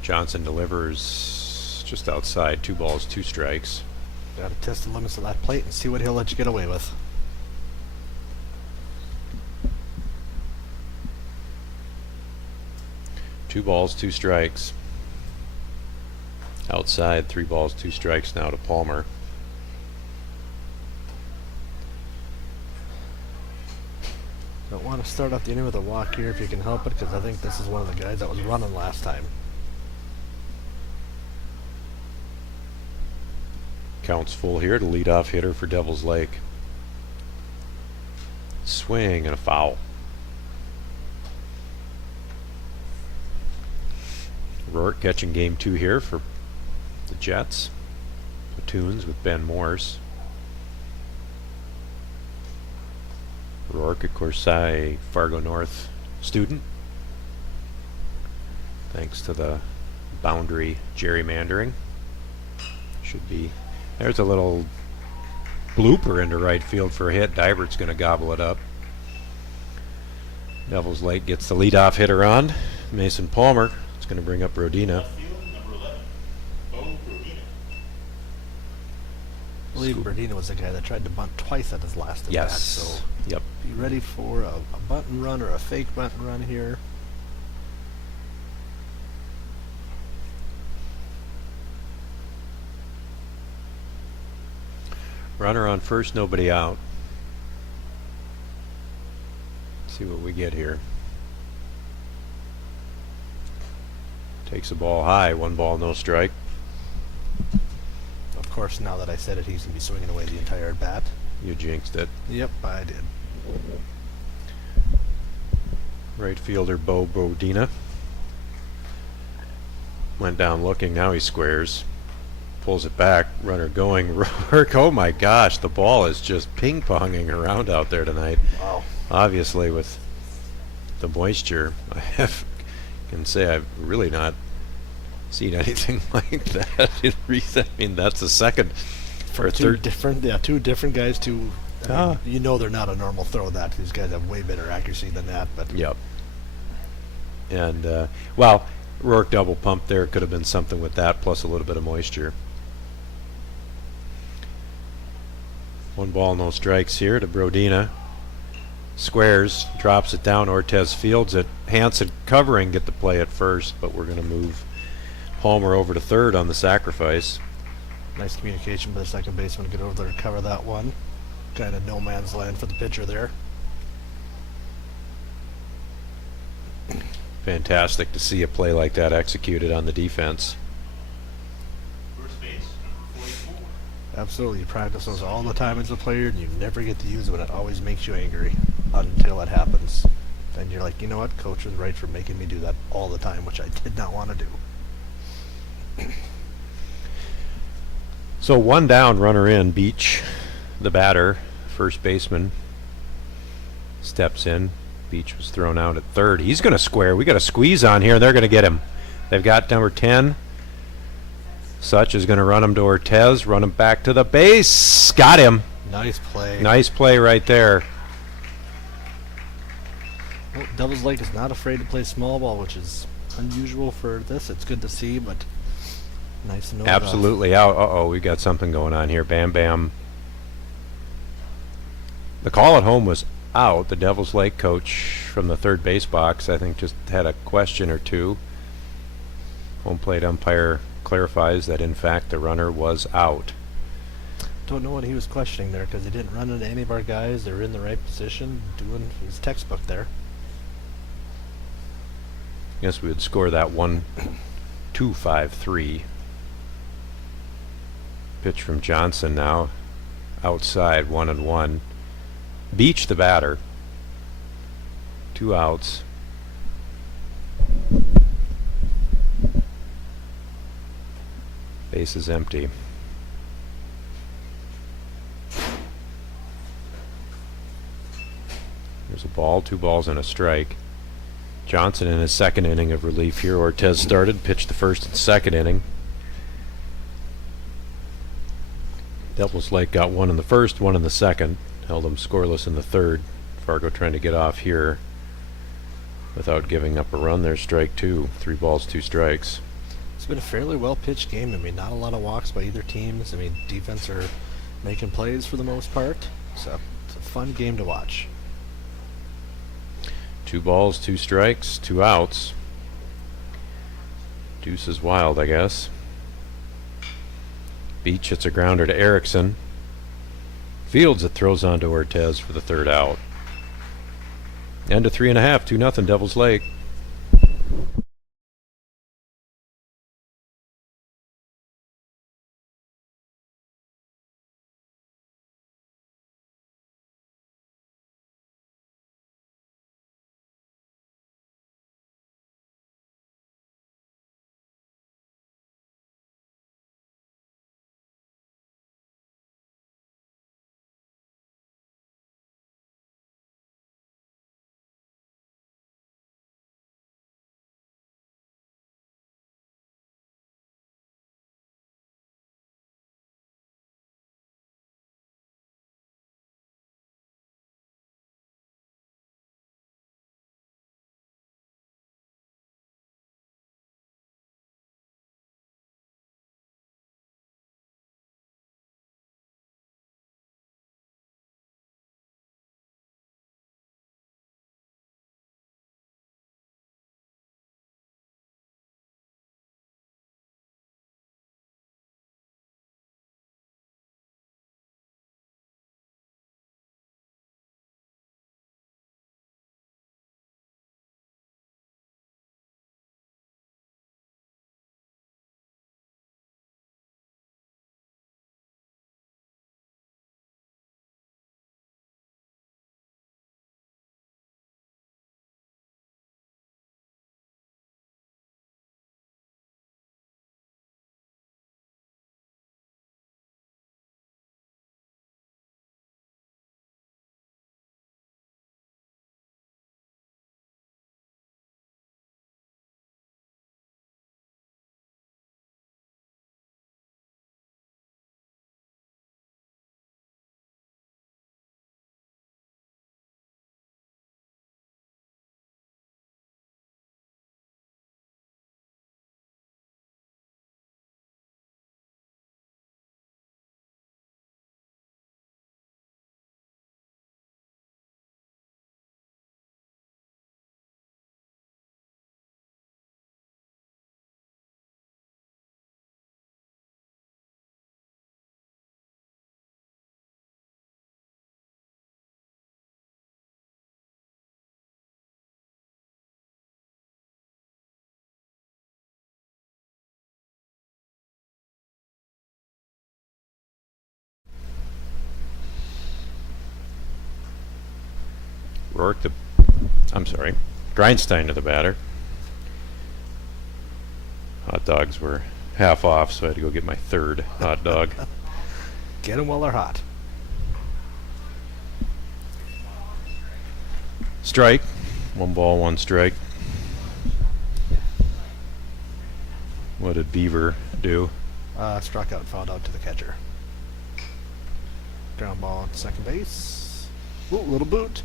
Johnson delivers just outside, 2 balls, 2 strikes. Got to test the limits of that plate and see what he'll let you get away with. Two balls, 2 strikes. Outside, 3 balls, 2 strikes now to Palmer. Don't want to start off the inning with a walk here if you can help it, because I think this is one of the guys that was running last time. Counts full here to leadoff hitter for Devils Lake. Swing and a foul. Rourke catching game 2 here for the Jets. Platoons with Ben Morse. Rourke, of course, a Fargo North student. Thanks to the boundary gerrymandering. Should be. There's a little blooper into right field for a hit. Divert's going to gobble it up. Devils Lake gets the leadoff hitter on. Mason Palmer. It's going to bring up Rodina. Left field, number 11, Bo Brodina. I believe Berdina was the guy that tried to bunt twice at his last at bat, Yes. so Yep. be ready for a bunt and run or a fake bunt and run here. Runner on first, nobody out. See what we get here. Takes the ball high, 1 ball, no strike. Of course, now that I said it, he's going to be swinging away the entire at bat. You jinxed it. Yep, I did. Right fielder Bo Brodina went down looking. Now he squares. Pulls it back. Runner going. Rourke, oh my gosh, the ball is just ping-ponging around out there tonight. Wow. Obviously, with the moisture, can say I've really not seen anything like that in recent. I mean, that's the second For or two third. different guys. I mean, Ah. you know they're not a normal throw. That these guys have way better accuracy than that. But Yep. And well, Rourke double pump there. Could have been something with that, plus a little bit of moisture. 1 ball, no strikes here to Brodina. Squares, drops it down. Ortez fields it. Hansen covering, get the play at first, but we're going to move Palmer over to third on the sacrifice. nice communication by the second baseman to get over there and cover that one. Kind of no man's land for the pitcher there. Fantastic to see a play like that executed on the defense. First base, number 44. Absolutely, you practice those all the time as a player, and you never get to use them, and it always makes you angry until it happens. Then you're like, you know what, coach was right for making me do that all the time, which I did not want to do. So 1 down, runner in. Beach, the batter, first baseman, steps in. Beach was thrown out at third. He's going to square. We got a squeeze on here. They're going to get him. They've got number 10. Such is going to run him to Ortez, run him back to the base. Got him. Nice play. Nice play right there. Well, Devils Lake is not afraid to play small ball, which is unusual for this. It's good to see, but nice to know. Absolutely out. Uh-oh, we got something going on here. Bam Bam. The call at home was out. The Devils Lake coach from the third base box, I think, just had a question or two. Home plate umpire clarifies that, in fact, the runner was out. Don't know what he was questioning there because he didn't run into any of our guys. They were in the right position, doing his textbook there. Guess we would score that 1-2-5-3. Pitch from Johnson now. Outside, 1-1. Beach the batter. 2 outs. Base is empty. There's a ball, 2 balls and a strike. Johnson in his second inning of relief here. Ortez started, pitched the first and second inning. Devils Lake got 1 in the first, 1 in the second. Held them scoreless in the third. Fargo trying to get off here without giving up a run. There's strike 2. 3 balls, 2 strikes. It's been a fairly well-pitched game. I mean, not a lot of walks by either teams. I mean, defense are making plays for the most part. So it's a fun game to watch. 2 balls, 2 strikes, 2 outs. Deuce is wild, I guess. Beach hits a grounder to Erickson. Fields it throws on to Ortez for the 3rd out. End of 3.5, 2-0 Devils Lake. Grindstein to the batter. Hot dogs were half off, so I had to go get my 3rd hot dog. Get them while they're hot. Strike. 1 ball, 1 strike. What did Beaver do? Struck out, fouled out to the catcher. Ground ball at second base. Ooh, little boot.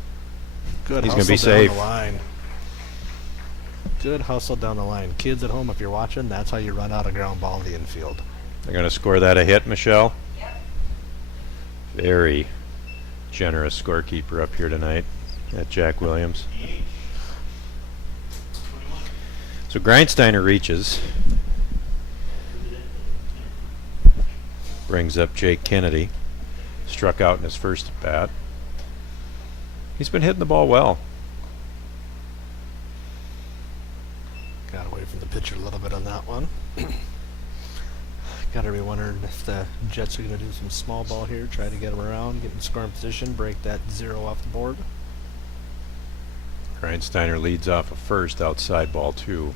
Good He's hustle gonna be down safe. the line. Good hustle down the line. Kids at home, if you're watching, that's how you run out a ground ball in the infield. They're going to score that a hit, Michelle? Yep. Very generous scorekeeper up here tonight. at Jack Williams. So Grindsteiner reaches. Brings up Jake Kennedy. Struck out in his first at bat. He's been hitting the ball well. Got away from the pitcher a little bit on that one. Got to be wondering if the Jets are going to do some small ball here, try to get him around, get in scoring position, break that 0 off the board. Grindsteiner leads off a first, outside ball 2.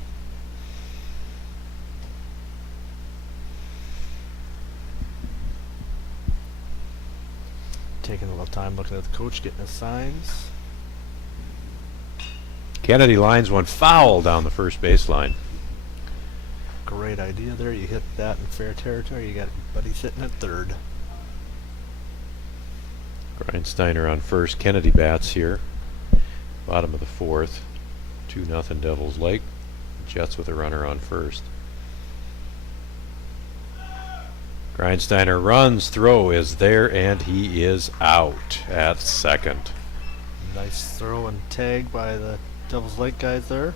Taking a little time looking at the coach, getting his signs. Kennedy lines one foul down the first baseline. Great idea there. You hit that in fair territory. You got Buddy sitting at third. Grindsteiner on first. Kennedy bats here. Bottom of the 4th. 2-0 Devils Lake. Jets with a runner on first. Grindsteiner runs. Throw is there, and he is out at second. Nice throw and tag by the Devils Lake guys there.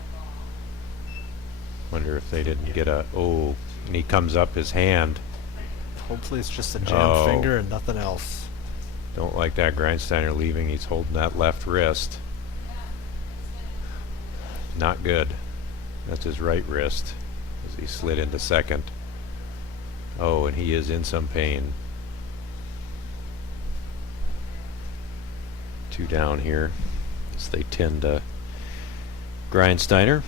Wonder if they didn't get a... Oh, and he comes up his hand. Hopefully it's just a jammed Oh. finger and nothing else. Don't like that. Grindsteiner leaving. He's holding that left wrist. Not good. That's his right wrist as he slid into second. Oh, and he is in some pain. 2 down here as they tend to Grindsteiner.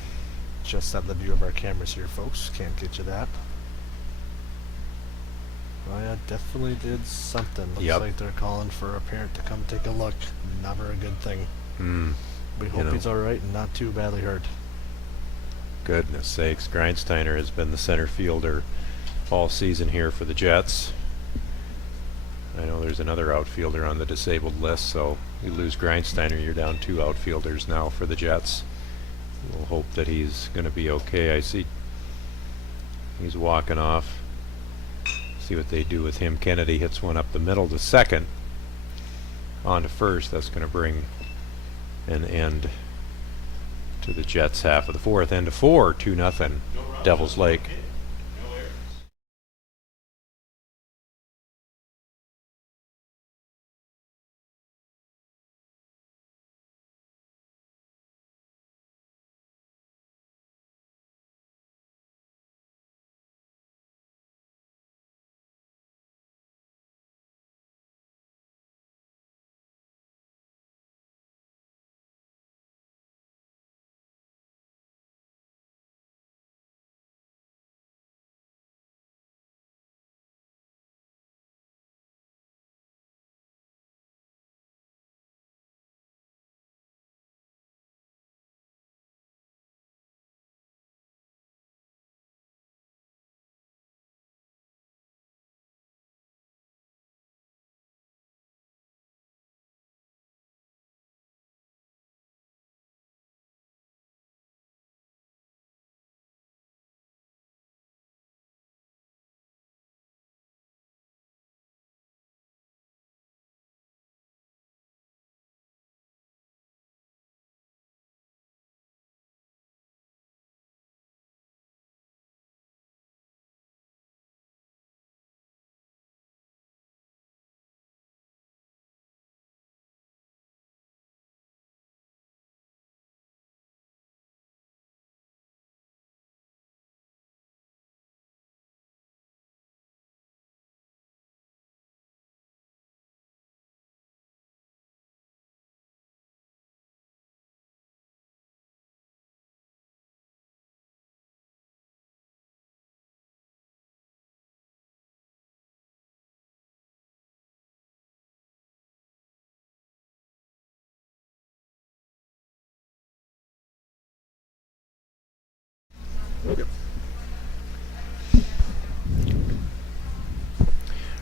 Just out of the view of our cameras here, folks. Can't get you that. Oh yeah, definitely did something. Looks Yep. like they're calling for a parent to come take a look. Never a good thing. We hope know. he's alright and not too badly hurt. Goodness sakes, Grindsteiner has been the center fielder all season here for the Jets. I know there's another outfielder on the disabled list, so you lose Grindsteiner, you're down 2 outfielders now for the Jets. We'll hope that he's going to be okay. I see he's walking off. See what they do with him. Kennedy hits one up the middle to second. On to first. That's going to bring an end to the Jets half of the 4th. End of 4, 2-0 Devils Lake. No errors.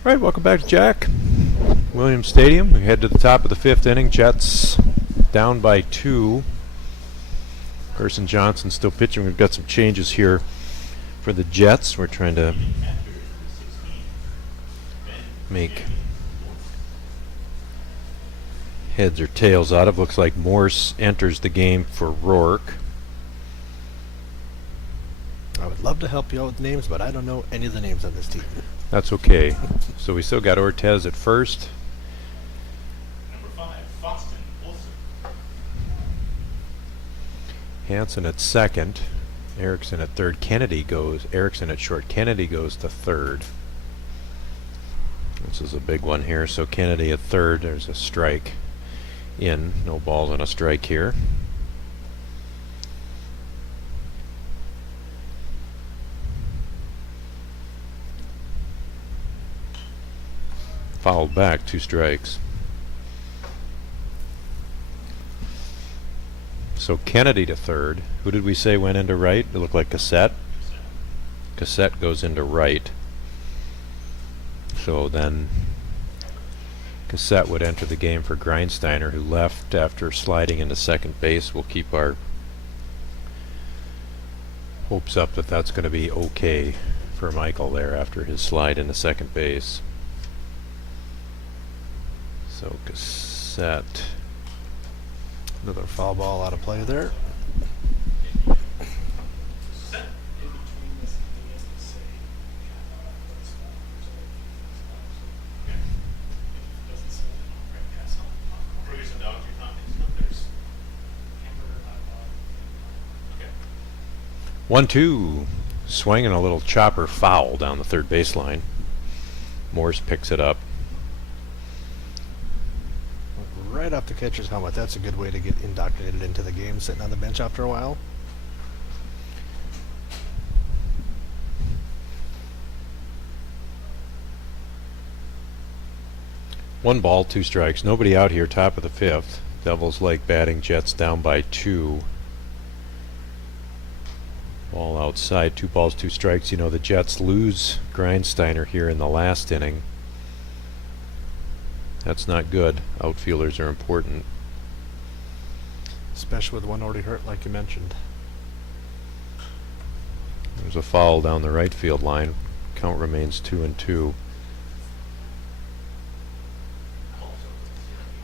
All right, welcome back to Jack Williams Stadium. We head to the top of the 5th inning. Jets down by 2. Carson Johnson still pitching. We've got some changes here for the Jets. We're trying to make heads or tails out of. Looks like Morse enters the game for Rourke. I would love to help you out with names, but I don't know any of the names on this team. That's okay. So we still got Ortez at first. Number 5, Foston Olson. Hansen at second. Erickson at third. Erickson at short. Kennedy goes to third. This is a big one here. So Kennedy at third. There's a strike in. No balls and a strike here. Fouled back, 2 strikes. So Kennedy to third. Who did we say went into right? It looked like Cassette. Cassette goes into right. So then Cassette would enter the game for Grindsteiner, who left after sliding into second base. We'll keep our hopes up that that's going to be okay for Michael there after his slide into second base. So Cassette. Another foul ball out of play there. Set. In between this and the end, say, what's Okay. it doesn't say it on right pass on. Burgers and dogs, you're talking. There's hamburger, hot dog. Okay. 1-2. Swinging a little chopper foul down the third baseline. Morse picks it up. Right off the catcher's helmet. That's a good way to get indoctrinated into the game, sitting on the bench after a while. One ball, 2 strikes. Nobody out here, top of the 5th. Devils Lake batting, Jets down by 2. Ball outside, 2 balls, 2 strikes. You know, the Jets lose Grindsteiner here in the last inning. That's not good. Outfielders are important. Especially with one already hurt, like you mentioned. There's a foul down the right field line. Count remains 2-2.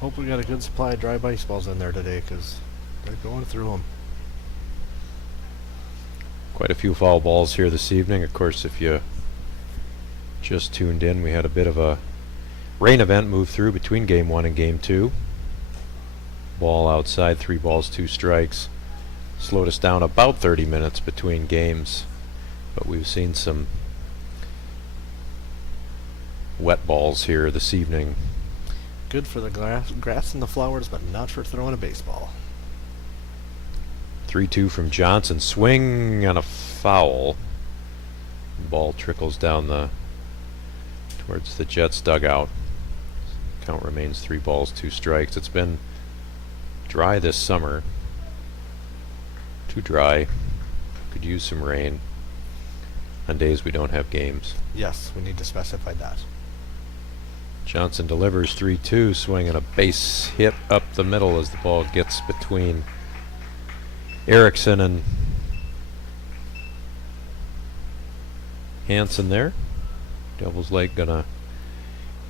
Hope we got a good supply of dry baseballs in there today, because they're going through them. Quite a few foul balls here this evening. Of course, if you just tuned in, we had a bit of a rain event move through between game 1 and game 2. Ball outside, 3 balls, 2 strikes. Slowed us down about 30 minutes between games, but we've seen some wet balls here this evening. Good for the grass and the flowers, but not for throwing a baseball. 3-2 from Johnson. Swing on a foul. Ball trickles down towards the Jets dugout. Count remains 3 balls, 2 strikes. It's been dry this summer. Too dry. Could use some rain on days we don't have games. Yes, we need to specify that. Johnson delivers 3-2, swinging a base hit up the middle as the ball gets between Erickson and Hansen there. Devils Lake gonna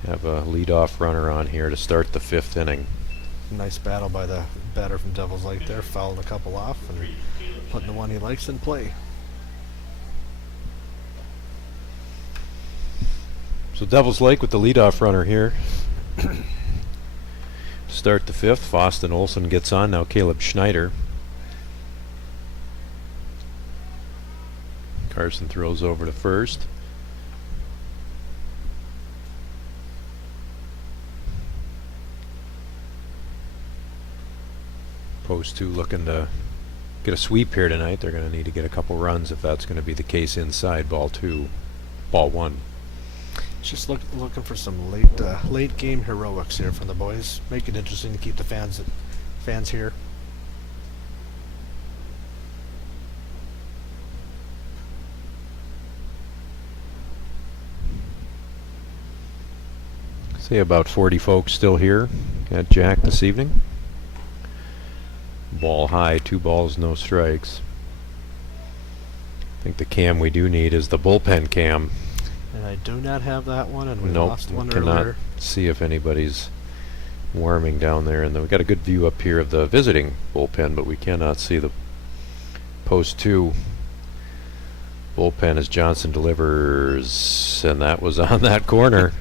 have a leadoff runner on here to start the 5th inning. Nice battle by the batter from Devils Lake there, fouling a couple off and putting the one he likes in play. So Devils Lake with the leadoff runner here. To start the 5th, Foston Olson gets on. Now Caleb Schneider. Carson throws over to first. Post 2 looking to get a sweep here tonight. They're going to need to get a couple runs if that's going to be the case inside. Ball 1. Just looking for some late game heroics here from the boys. Make it interesting to keep the fans here. Say about 40 folks still here at Jack this evening. Ball high, 2 balls, no strikes. I think the cam we do need is the bullpen cam. And I do not have that one, and we Nope, lost one cannot earlier. see if anybody's warming down there, and then we got a good view up here of the visiting bullpen, but we cannot see the post 2 bullpen as Johnson delivers, and that was on that corner.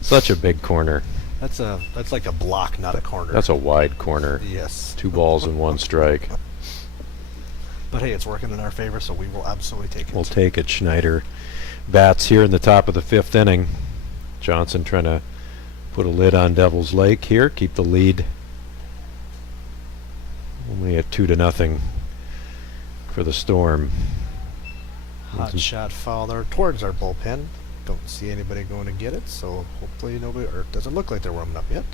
Such a big corner. That's like a block, not a corner. That's a wide corner. Yes. 2 balls and 1 strike. But hey, it's working in our favor, so we will absolutely take it. We'll take it. Schneider bats here in the top of the 5th inning. Johnson trying to put a lid on Devil's Lake here, keep the lead only at 2-0 for the Storm. Hot shot foul there towards our bullpen. Don't see anybody going to get it, so hopefully nobody, or it doesn't look like they're warming up yet.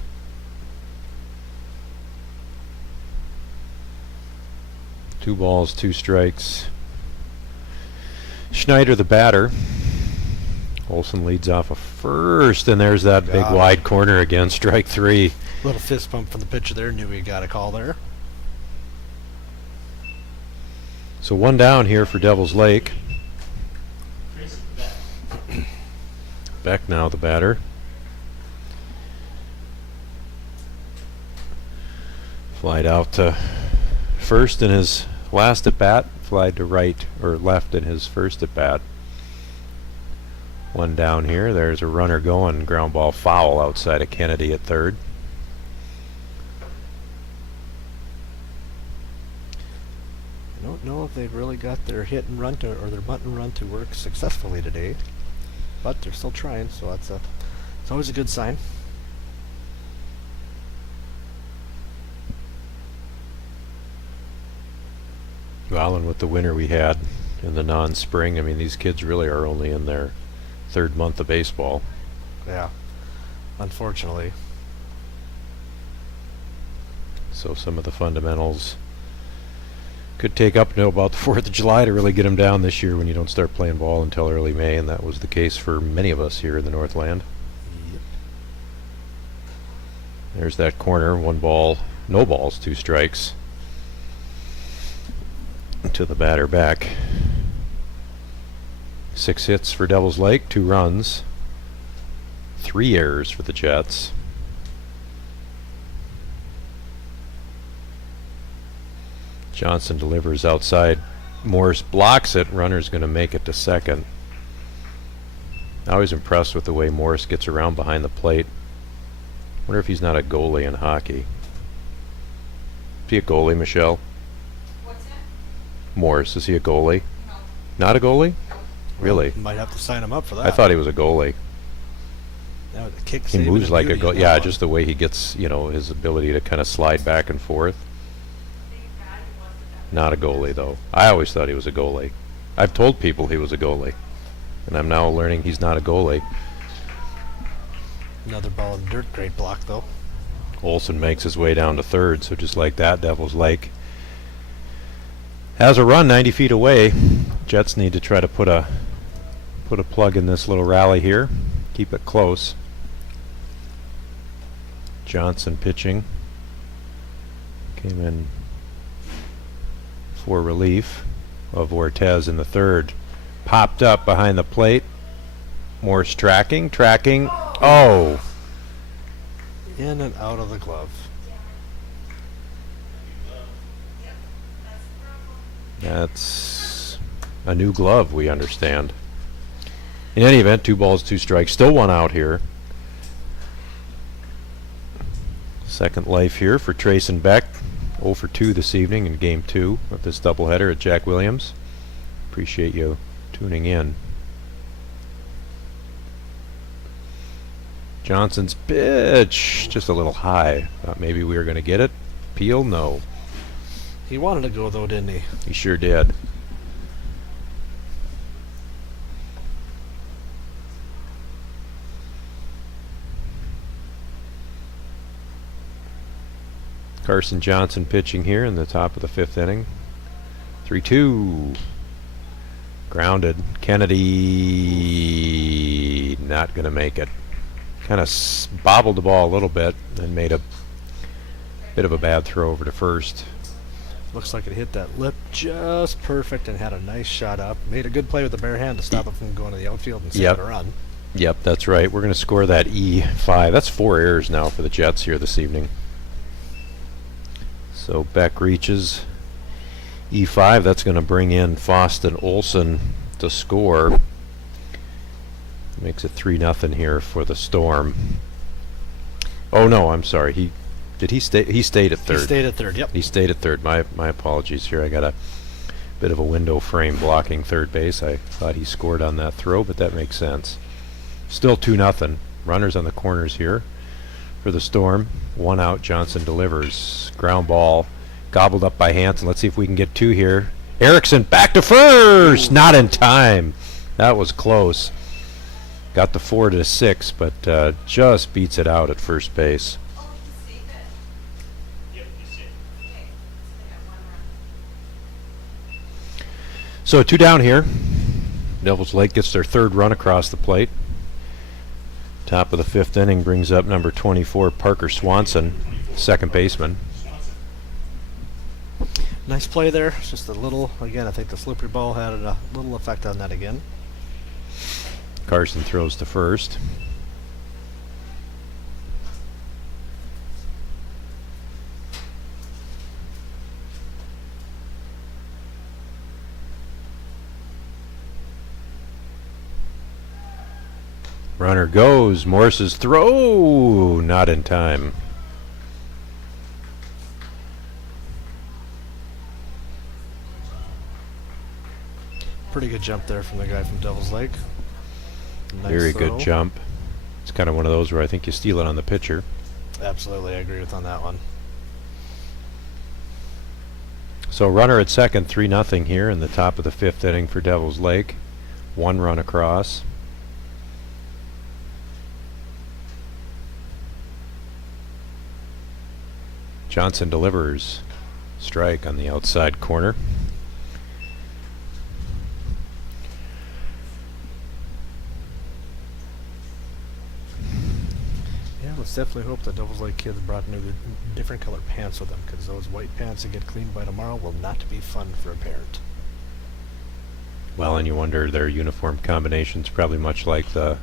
Two balls, 2 strikes. Schneider, the batter. Olson leads off a first, and there's that big Got it. wide corner again, strike 3. Little fist bump from the pitcher there. Knew he got a call there. So 1 down here for Devil's Lake. Tracy Beck. Beck now the batter. Flied out to first in his last at bat. Flied to right or left in his first at bat. 1 down here. There's a runner going. Ground ball foul outside of Kennedy at third. I don't know if they've really got their hit and run to, or their bunt and run to work successfully today, but they're still trying, so it's always a good sign. Well, and with the winter we had in the non-spring, I mean, these kids really are only in their 3rd month of baseball. Yeah, unfortunately. So some of the fundamentals could take up to about the 4th of July to really get them down this year when you don't start playing ball until early May, and that was the case for many of us here in the Northland. Yep. There's that corner, 1 ball, no balls, 2 strikes to the batter back. 6 hits for Devil's Lake, 2 runs, 3 errors for the Jets. Johnson delivers outside. Morse blocks it. Runner's going to make it to second. I was impressed with the way Morse gets around behind the plate. Wonder if he's not a goalie in hockey. Is he a goalie, Michelle? What's that? Morse, is he a goalie? No. Not a goalie? Really? Might have to sign him up for that. I thought he was a goalie. Now, the kick He saving moves like a beauty goalie. in Yeah, that just one. the way he gets, you know, his ability to kind of slide back and forth. I think Patty was the Not a goalie, though. I always thought he was a goalie. I've told people he was a goalie. And I'm now learning he's not a goalie. Another ball in dirt, great block though. Olson makes his way down to third, so just like that, Devil's Lake has a run 90 feet away. Jets need to try to put a plug in this little rally here. Keep it close. Johnson pitching. Came in for relief of Ortez in the third. Popped up behind the plate. Morse tracking. Oh! In and out of the glove. That's a new glove, we understand. In any event, 2 balls, 2 strikes. Still 1 out here. Second life here for Trace and Beck. 0 for 2 this evening in Game 2 of this doubleheader at Jack Williams. Appreciate you tuning in. Johnson's pitch, just a little high. Thought maybe we were going to get it. Peel, no. He wanted to go though, didn't he? He sure did. Carson Johnson pitching here in the top of the 5th inning. 3-2. Grounded. Kennedy not going to make it. Kind of bobbled the ball a little bit and made a bit of a bad throw over to first. Looks like it hit that lip just perfect and had a nice shot up. Made a good play with the bare hand to stop it from going to the outfield and Yep. saving a run. Yep, that's right. We're going to score that E5. That's 4 errors now for the Jets here this evening. So Beck reaches E5. That's going to bring in Foston Olson to score. Makes it 3-0 here for the Storm. Oh no, I'm sorry. He stayed at third. He stayed at third. Yep. He stayed at third. My apologies here. I got a bit of a window frame blocking third base. I thought he scored on that throw, but that makes sense. Still 2-0. Runners on the corners here for the Storm. 1 out. Johnson delivers. Ground ball gobbled up by Hanson. Let's see if we can get 2 here. Erickson back to first. Ooh. Not in time. That was close. Got the 4 to 6, but just beats it out at first base. Oh, you saved it? Yep, you see it. Okay, so they got 1 run. So 2 down here. Devils Lake gets their 3rd run across the plate. Top of the 5th inning brings up number 24, Parker Swanson, second baseman. Nice play there. It's just a little, again, I think the slippery ball had a little effect on that again. Carson throws to first. Runner goes. Morse's throw. Not in time. Pretty good jump there from the guy from Devil's Lake. Nice Very throw. good jump. It's kind of one of those where I think you steal it on the pitcher. Absolutely, I agree with on that one. So runner at second, 3-0 here in the top of the 5th inning for Devils Lake. 1 run across. Johnson delivers. Strike on the outside corner. Yeah, let's definitely hope the Devil's Lake kids brought new, different colored pants with them, because those white pants that get cleaned by tomorrow will not be fun for a parent. Well, and you wonder their uniform combinations probably much like the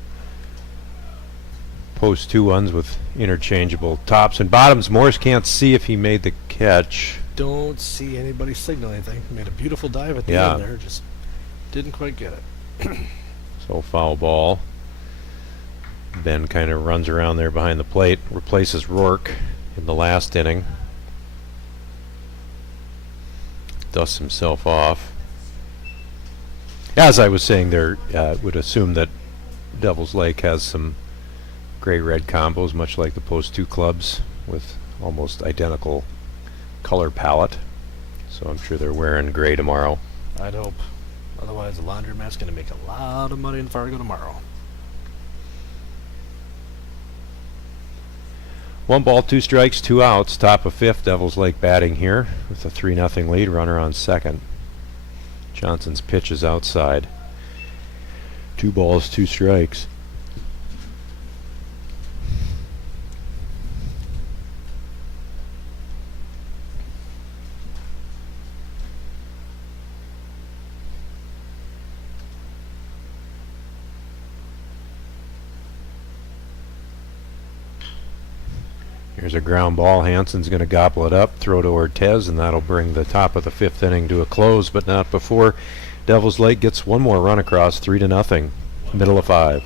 post 2 ones with interchangeable tops and bottoms. Morse can't see if he made the catch. Don't see anybody signal anything. Made a beautiful dive at the Yeah. end there, just didn't quite get it. So foul ball. Ben kind of runs around there behind the plate, replaces Rourke in the last inning. Dusts himself off. As I was saying there, would assume that Devils Lake has some gray-red combos, much like the post 2 clubs, with almost identical color palette. So I'm sure they're wearing gray tomorrow. I'd hope. Otherwise, the laundromat's going to make a lot of money in Fargo tomorrow. 1 ball, 2 strikes, 2 outs. Top of 5th, Devils Lake batting here with a 3-0 lead. Runner on second. Johnson's pitch is outside. 2 balls, 2 strikes. Here's a ground ball. Hanson's going to gobble it up, throw to Ortez, and that'll bring the top of the 5th inning to a close, but not before Devils Lake gets 1 more run across, 3-0, middle of 5.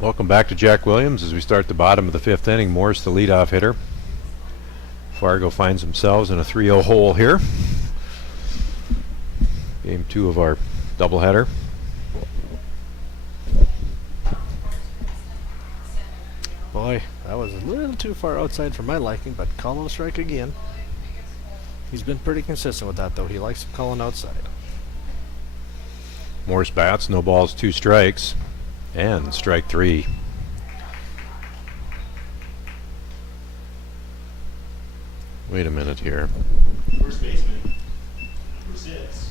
Welcome back to Jack Williams as we start the bottom of the fifth inning. Morris, the leadoff hitter. Fargo finds themselves in a 3-0 hole here. Game 2 of our doubleheader. Boy, that was a little too far outside for my liking, but call him a strike again. He's been pretty consistent with that, though. He likes him calling outside. Morris bats, no balls, 2 strikes, and strike 3. Wait a minute here. First baseman, number 6,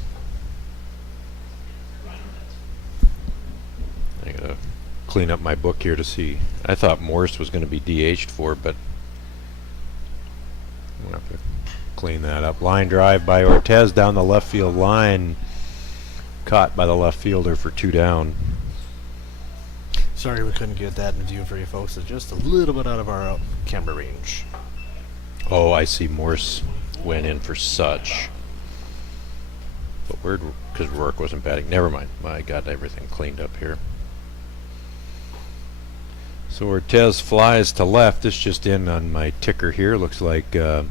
Ryan Arnett. I gotta clean up my book here to see. I thought Morris was going to be DH'd for, but I'm gonna have to clean that up. Line drive by Ortez down the left field line, caught by the left fielder for 2 down. Sorry we couldn't get that in view for you folks. It's just a little bit out of our camera range. Oh, I see. Morse went in for such. But weird, because Rourke wasn't batting. Never mind. I got everything cleaned up here. So Ortez flies to left. This just in on my ticker here. Looks like our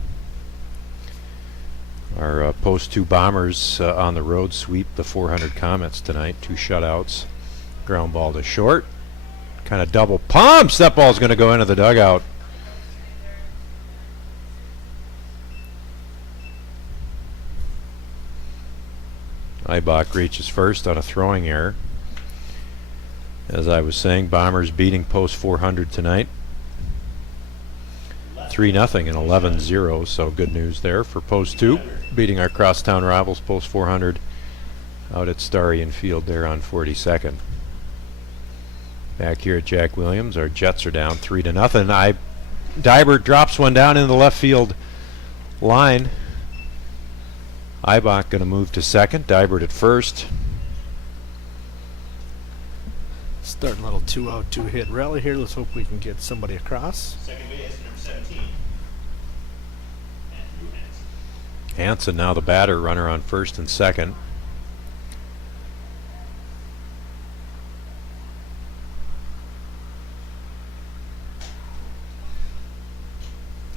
post 2 Bombers on the road sweep the 400 Comets tonight. 2 shutouts. Ground ball to short. Kind of double pumps. That ball's going to go into the dugout. Ibach reaches first on a throwing error. As I was saying, Bombers beating post 400 tonight. 3-0 and 11-0, so good news there for post 2. Beating our crosstown rivals post 400 out at Starion Field there on 42nd. Back here at Jack Williams, our Jets are down 3-0. Dibert drops one down in the left field line. Ibach going to move to second. Dibert at first. Starting a little 2-out, 2-hit rally here. Let's hope we can get somebody across. Second base, number 17, Andrew Hansen. Hansen now the batter, runner on first and second.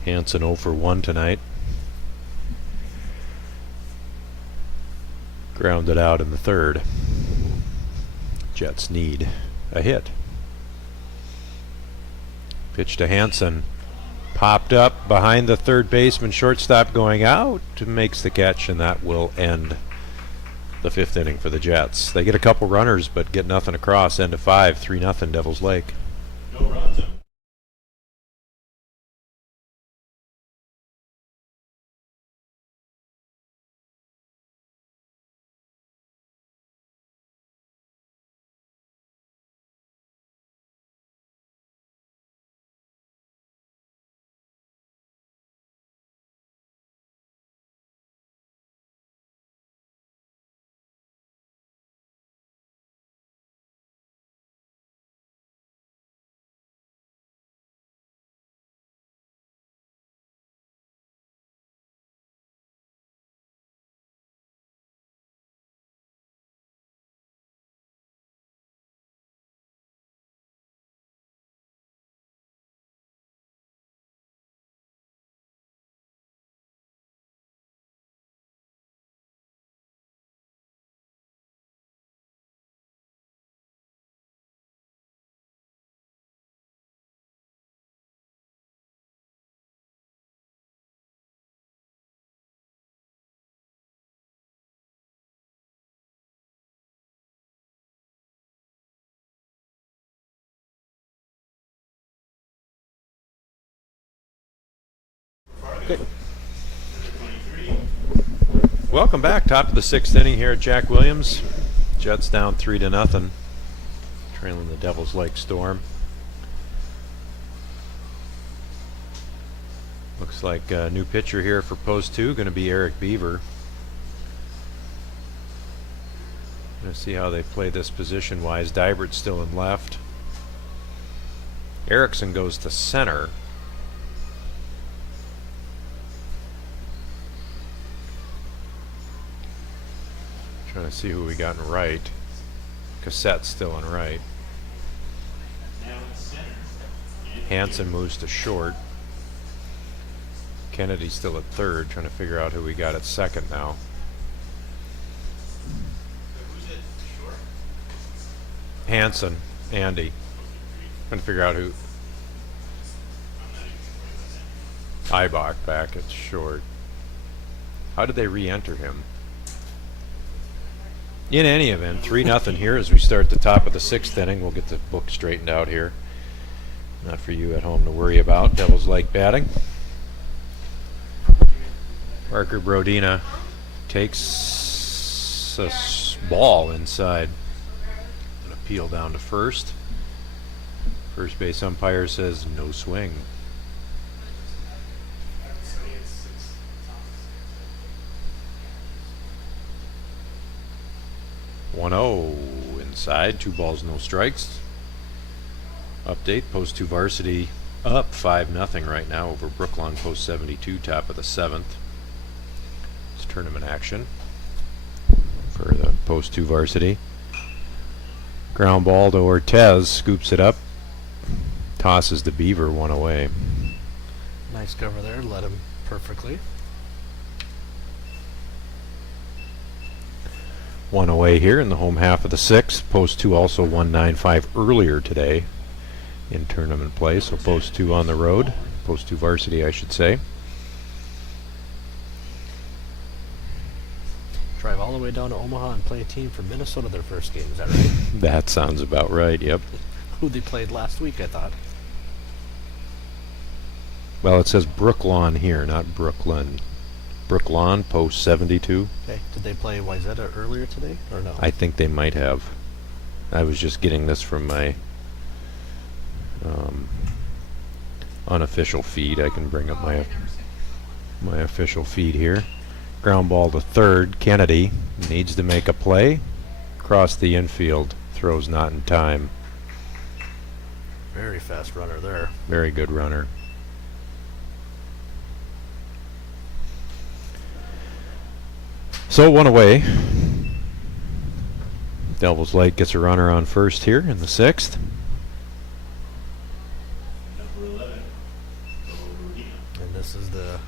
Hansen 0 for 1 tonight. Grounded out in the third. Jets need a hit. Pitch to Hansen. Popped up behind the third baseman, shortstop going out. Makes the catch, and that will end the 5th inning for the Jets. They get a couple runners, but get nothing across. End of 5, 3-0 Devils Lake. No runs. Welcome back. Top of the 6th inning here at Jack Williams. Jets down 3-0. Trailing the Devils Lake Storm. Looks like a new pitcher here for post 2, going to be Eric Beaver. Going to see how they play this position-wise. Dibert's still in left. Erickson goes to center. Trying to see who we got in right. Cassette's still in right. Now Hanson moves to short. Kennedy's still at third, trying to figure out who we got at second now. Who's it? Short? Hanson, Andy. Trying to figure out who. Ibach back at short. How did they re-enter him? In any event, 3-0 here as we start the top of the 6th inning. We'll get the book straightened out here. Not for you at home to worry about. Devils Lake batting. Parker Brodina takes a ball inside. An appeal down to first. First base umpire says no swing. One 0 inside, 2 balls, no strikes. Update, Post 2 varsity up 5-0 right now over Brooklawn Post 72, top of the 7th. It's tournament action for the Post 2 varsity. Ground ball to Ortez, scoops it up, tosses the Beaver one away. Nice cover there, led him perfectly. One away here in the home half of the 6th. Post 2 also won 9-5 earlier today in tournament play, so Post 2 on the road. Post 2 varsity, I should say. Drive all the way down to Omaha and play a team from Minnesota their first game, is that right? That sounds about right, yep. Who they played last week, I thought. Well, it says Brooklawn here, not Brooklyn. Brooklawn, Post 72. Okay. Did they play Wayzata earlier today, or no? I think they might have. I was just getting this from my unofficial feed. I can bring up my official feed here. Ground ball to third. Kennedy needs to make a play. Across the infield. Throws not in time. Very fast runner there. Very good runner. So one away. Devils Lake gets a runner on first here in the 6th. Number 11, Rodina. And this is the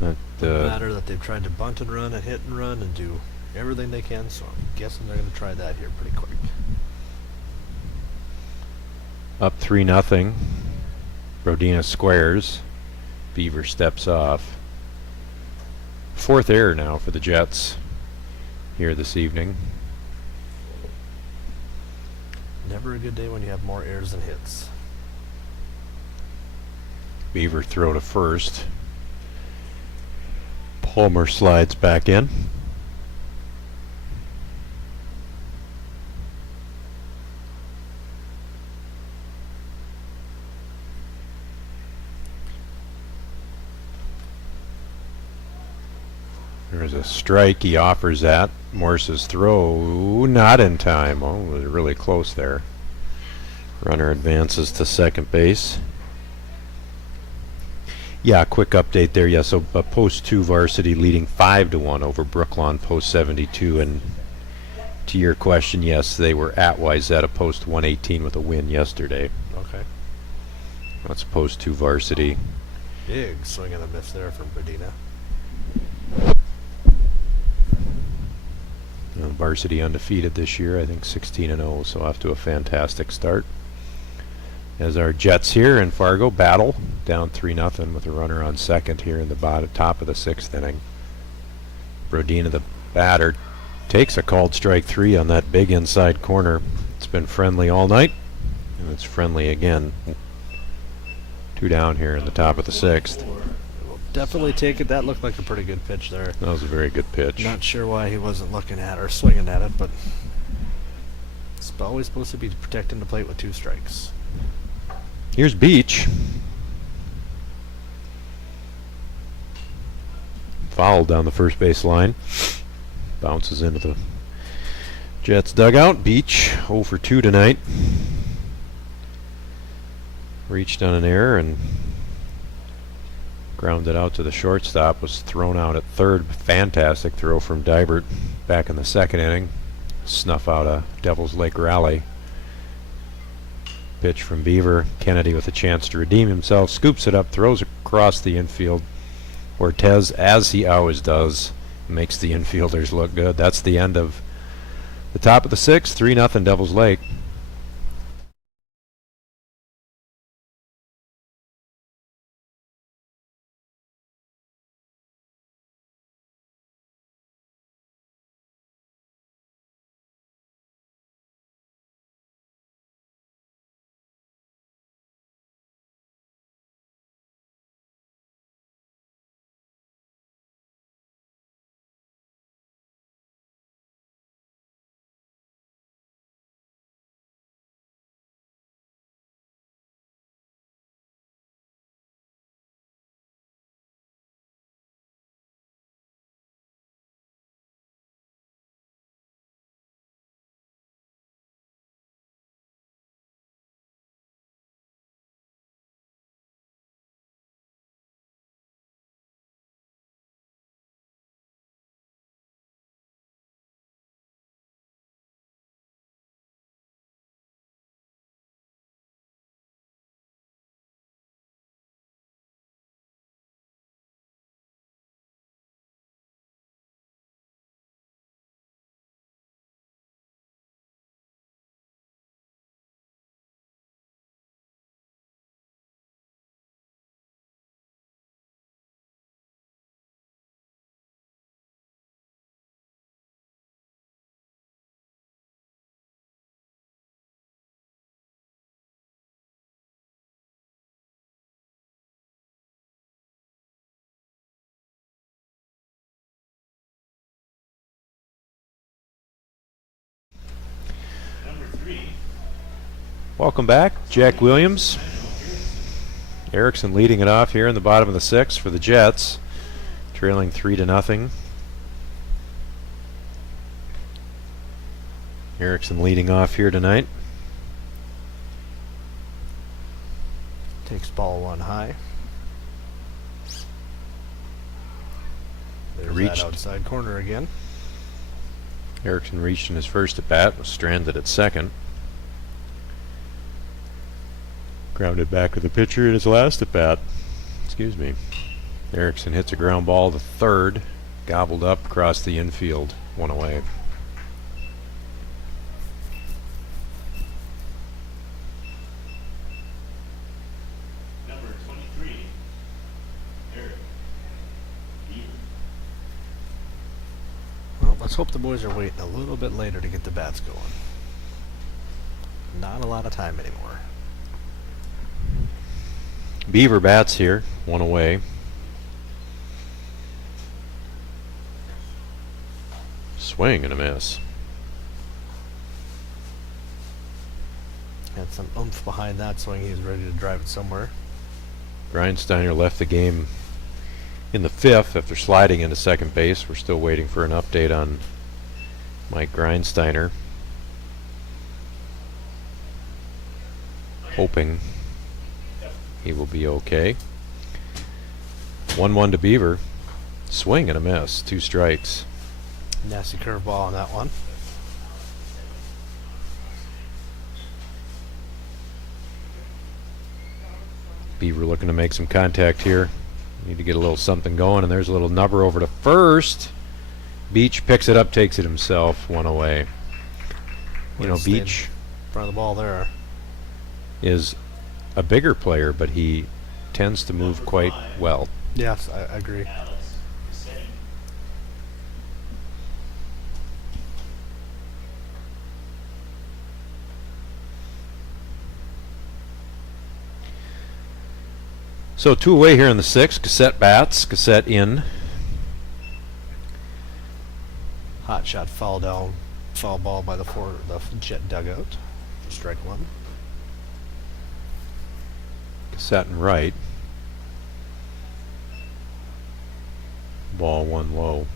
That, matter that they've tried to bunt and run and hit and run and do everything they can, so I'm guessing they're going to try that here pretty quick. Up 3-0. Rodina squares. Beaver steps off. 4th error now for the Jets here this evening. Never a good day when you have more errors than hits. Beaver throw to first. Palmer slides back in. There's a strike. He offers that. Morse's throw not in time. Oh, it was really close there. Runner advances to second base. Yeah, quick update there. Yeah, so Post 2 varsity leading 5-1 over Brooklawn Post 72. And to your question, yes, they were at Wayzata Post 118 with a win yesterday. Okay. That's Post 2 varsity. Big swing and a miss there from Brodina. Varsity undefeated this year, I think 16-0, so off to a fantastic start. As our Jets here in Fargo battle, down 3-0 with a runner on second here in the top of the 6th inning. Brodina, the batter, takes a called strike 3 on that big inside corner. It's been friendly all night, and it's friendly again. 2 down here in the top of the 6th. We'll definitely take it. That looked like a pretty good pitch there. That was a very good pitch. Not sure why he wasn't looking at or swinging at it, but it's always supposed to be protecting the plate with 2 strikes. Here's Beach. Fouled down the first base line. Bounces into the Jets dugout. Beach 0 for 2 tonight. Reached on an error and grounded out to the shortstop. Was thrown out at third. Fantastic throw from Dibert back in the 2nd inning. Snuff out a Devils Lake rally. pitch from Beaver. Kennedy with a chance to redeem himself, scoops it up, throws across the infield. Ortez, as he always does, makes the infielders look good. That's the end of the top of the sixth. 3-0 Devils Lake. Number 3, Welcome back, Jack Williams. Erickson leading it off here in the bottom of the sixth for the Jets, trailing 3-0. Erickson leading off here tonight. Takes ball one high. There's Reached. that outside corner again. Erickson reached in his first at bat, was stranded at second. Grounded back to the pitcher in his last at bat. Excuse me. Erickson hits a ground ball to third, gobbled up across the infield, one away. number 23, Eric Beaver. Well, let's hope the boys are waiting a little bit later to get the bats going. Not a lot of time anymore. Beaver bats here, one away. Swing and a miss. Had some oomph behind that swing. He was ready to drive it somewhere. Grindsteiner left the game in the fifth after sliding into second base. We're still waiting for an update on Mike Grindsteiner. Hoping he will be okay. 1-1 to Beaver. Swing and a miss. 2 strikes. Nasty curveball on that one. Beaver looking to make some contact here. Need to get a little something going, and there's a little nubber over to first. Beach picks it up, takes it himself, one away. You know, Stayed Beach in front of the ball there. is a bigger player, but he tends to move quite well. Yes, I agree. Alex Massetti. So 2 away here in the sixth. Cassette bats. Cassette in. Hot shot foul down. Foul ball by the Jet dugout. Strike one. Cassette and right. Ball 1 low.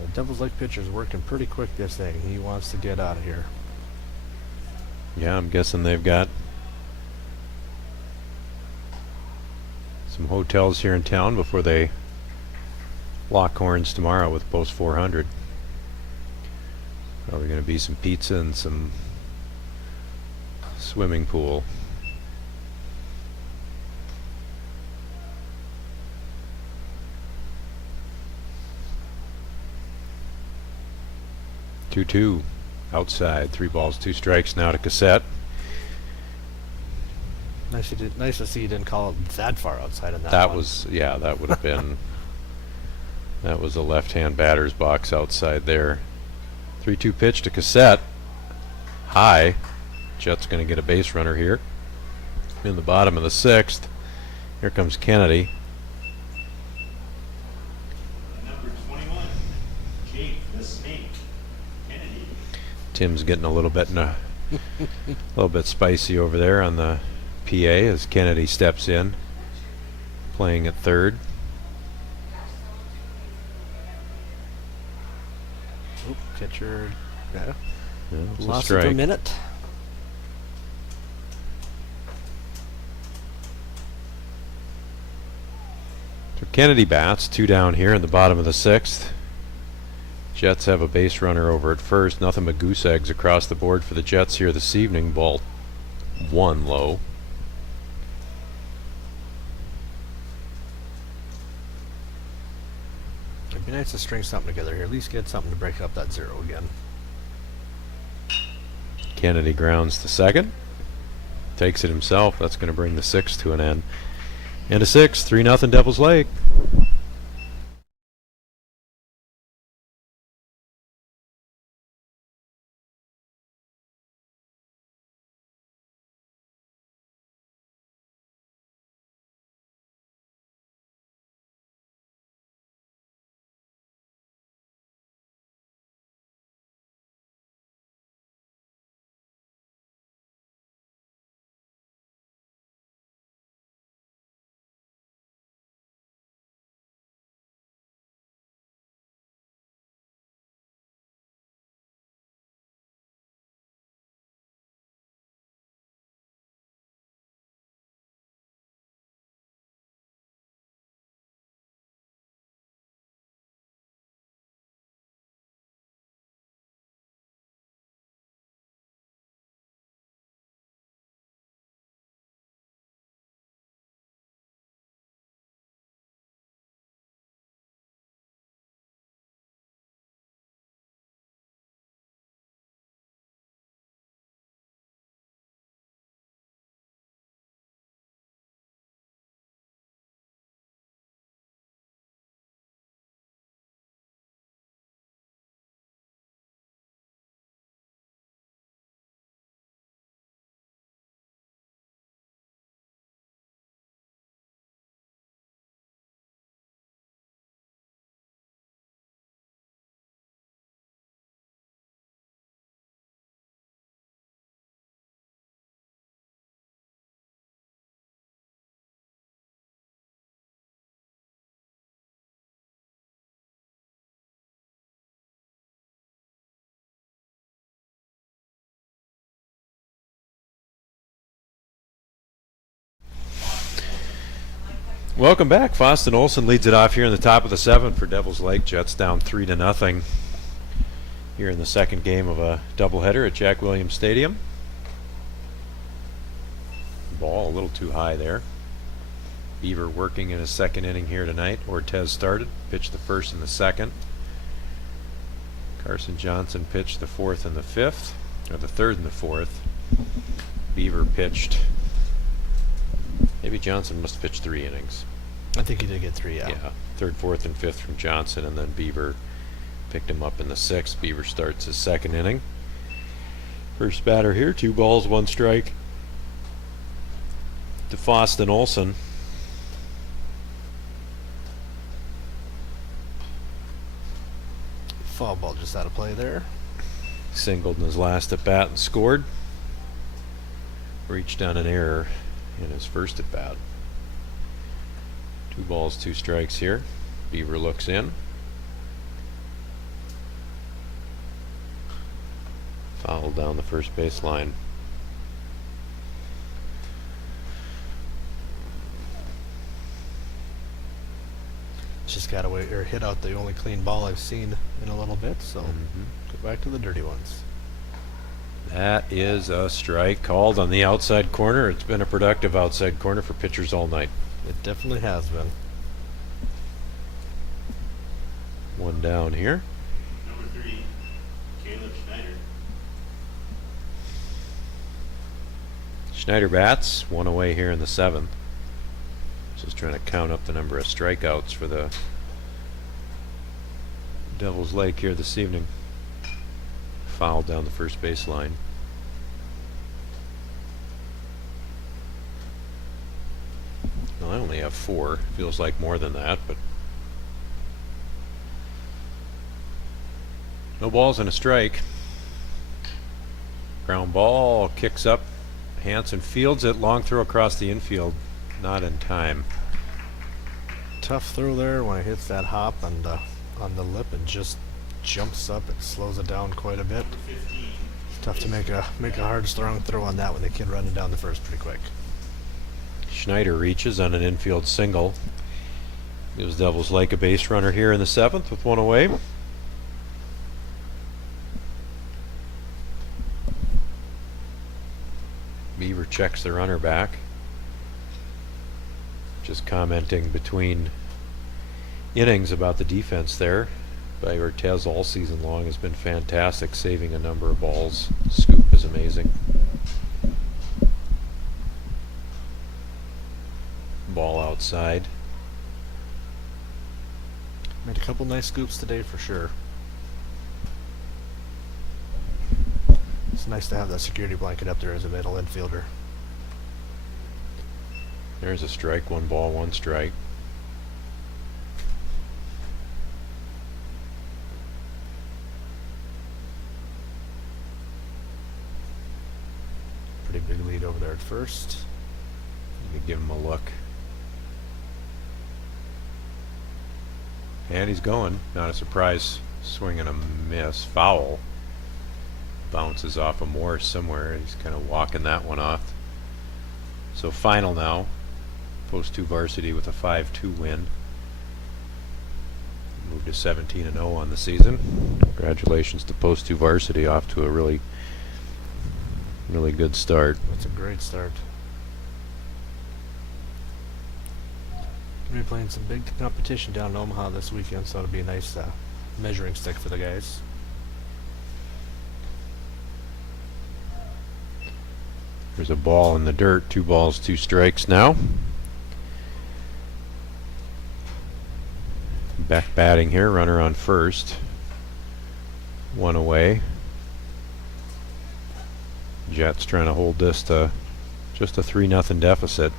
The Devils Lake pitcher's working pretty quick this thing. He wants to get out of here. Yeah, I'm guessing they've got some hotels here in town before they lock horns tomorrow with Post 400. Probably going to be some pizza and some swimming pool. Two outside. 3 balls, 2 strikes now to Cassette. Nice to see you didn't call it that far outside on that That one. was, yeah, that would have been, that was a left-hand batter's box outside there. 3-2 pitch to Cassette. High. Jet's going to get a base runner here. In the bottom of the 6th. Here comes Kennedy. Number 21, Jake the Snake Kennedy. Tim's getting a little bit spicy over there on the PA as Kennedy steps in, playing at third. Oop, catcher. Yeah. Yeah, it's a Lost it for a strike. minute. So Kennedy bats, 2 down here in the bottom of the 6th. Jets have a base runner over at first. Nothing but goose eggs across the board for the Jets here this evening. Ball 1 low. It'd be nice to string something together here. At least get something to break up that 0 again. Kennedy grounds to second. Takes it himself. That's going to bring the 6th to an end. And a 6, 3-0 Devils Lake. Welcome back. Foston Olson leads it off here in the top of the 7th for Devils Lake. Jets down 3-0 here in the second game of a doubleheader at Jack Williams Stadium. Ball a little too high there. Beaver working in his second inning here tonight. Ortez started, pitched the first and the second. Carson Johnson pitched the 4th and the 5th, or the 3rd and the 4th. Beaver pitched. Maybe Johnson must have pitched 3 innings. I think he did get 3, yeah. 3rd, 4th, and 5th from Johnson, and then Beaver picked him up in the 6th. Beaver starts his second inning. First batter here, 2 balls, 1 strike to Foston Olson. Foul ball just out of play there. Singled in his last at bat and scored. Reached on an error in his first at bat. 2 balls, 2 strikes here. Beaver looks in. Fouled down the first base line. Just got away or hit out the only clean ball I've seen in a little bit, so Mhm. go back to the dirty ones. That is a strike called on the outside corner. It's been a productive outside corner for pitchers all night. It definitely has been. One down here. Number 3, Caleb Schneider. Schneider bats, one away here in the 7th. Just trying to count up the number of strikeouts for the Devil's Lake here this evening. Foul down the first base line. Well, I only have 4. Feels like more than that, but no balls and a strike. Ground ball kicks up. Hanson fields it. Long throw across the infield. Not in time. Tough throw there when it hits that hop and on the lip and just jumps up. It slows it down quite a bit. Number 15, It's tough to make a hard strong throw on that when the kid running down the first pretty quick. Schneider reaches on an infield single. Gives Devils Lake a base runner here in the 7th with one away. Beaver checks the runner back. Just commenting between innings about the defense there by Ortez all season long has been fantastic, saving a number of balls. Scoop is amazing. Ball outside. Made a couple nice scoops today for sure. It's nice to have that security blanket up there as a middle infielder. There's a strike, 1 ball, 1 strike. Pretty big lead over there at first. Let me give him a look. And he's going. Not a surprise swing and a miss. Foul. Bounces off of Morris somewhere. He's kind of walking that one off. So final now. Post 2 varsity with a 5-2 win. Moved to 17-0 on the season. Congratulations to Post 2 varsity, off to a really good start. That's a great start. Gonna be playing some big competition down in Omaha this weekend, so it'll be a nice measuring stick for the guys. There's a ball in the dirt. 2 balls, 2 strikes now. Back batting here. Runner on first. 1 away. Jets trying to hold this to just a 3-0 deficit.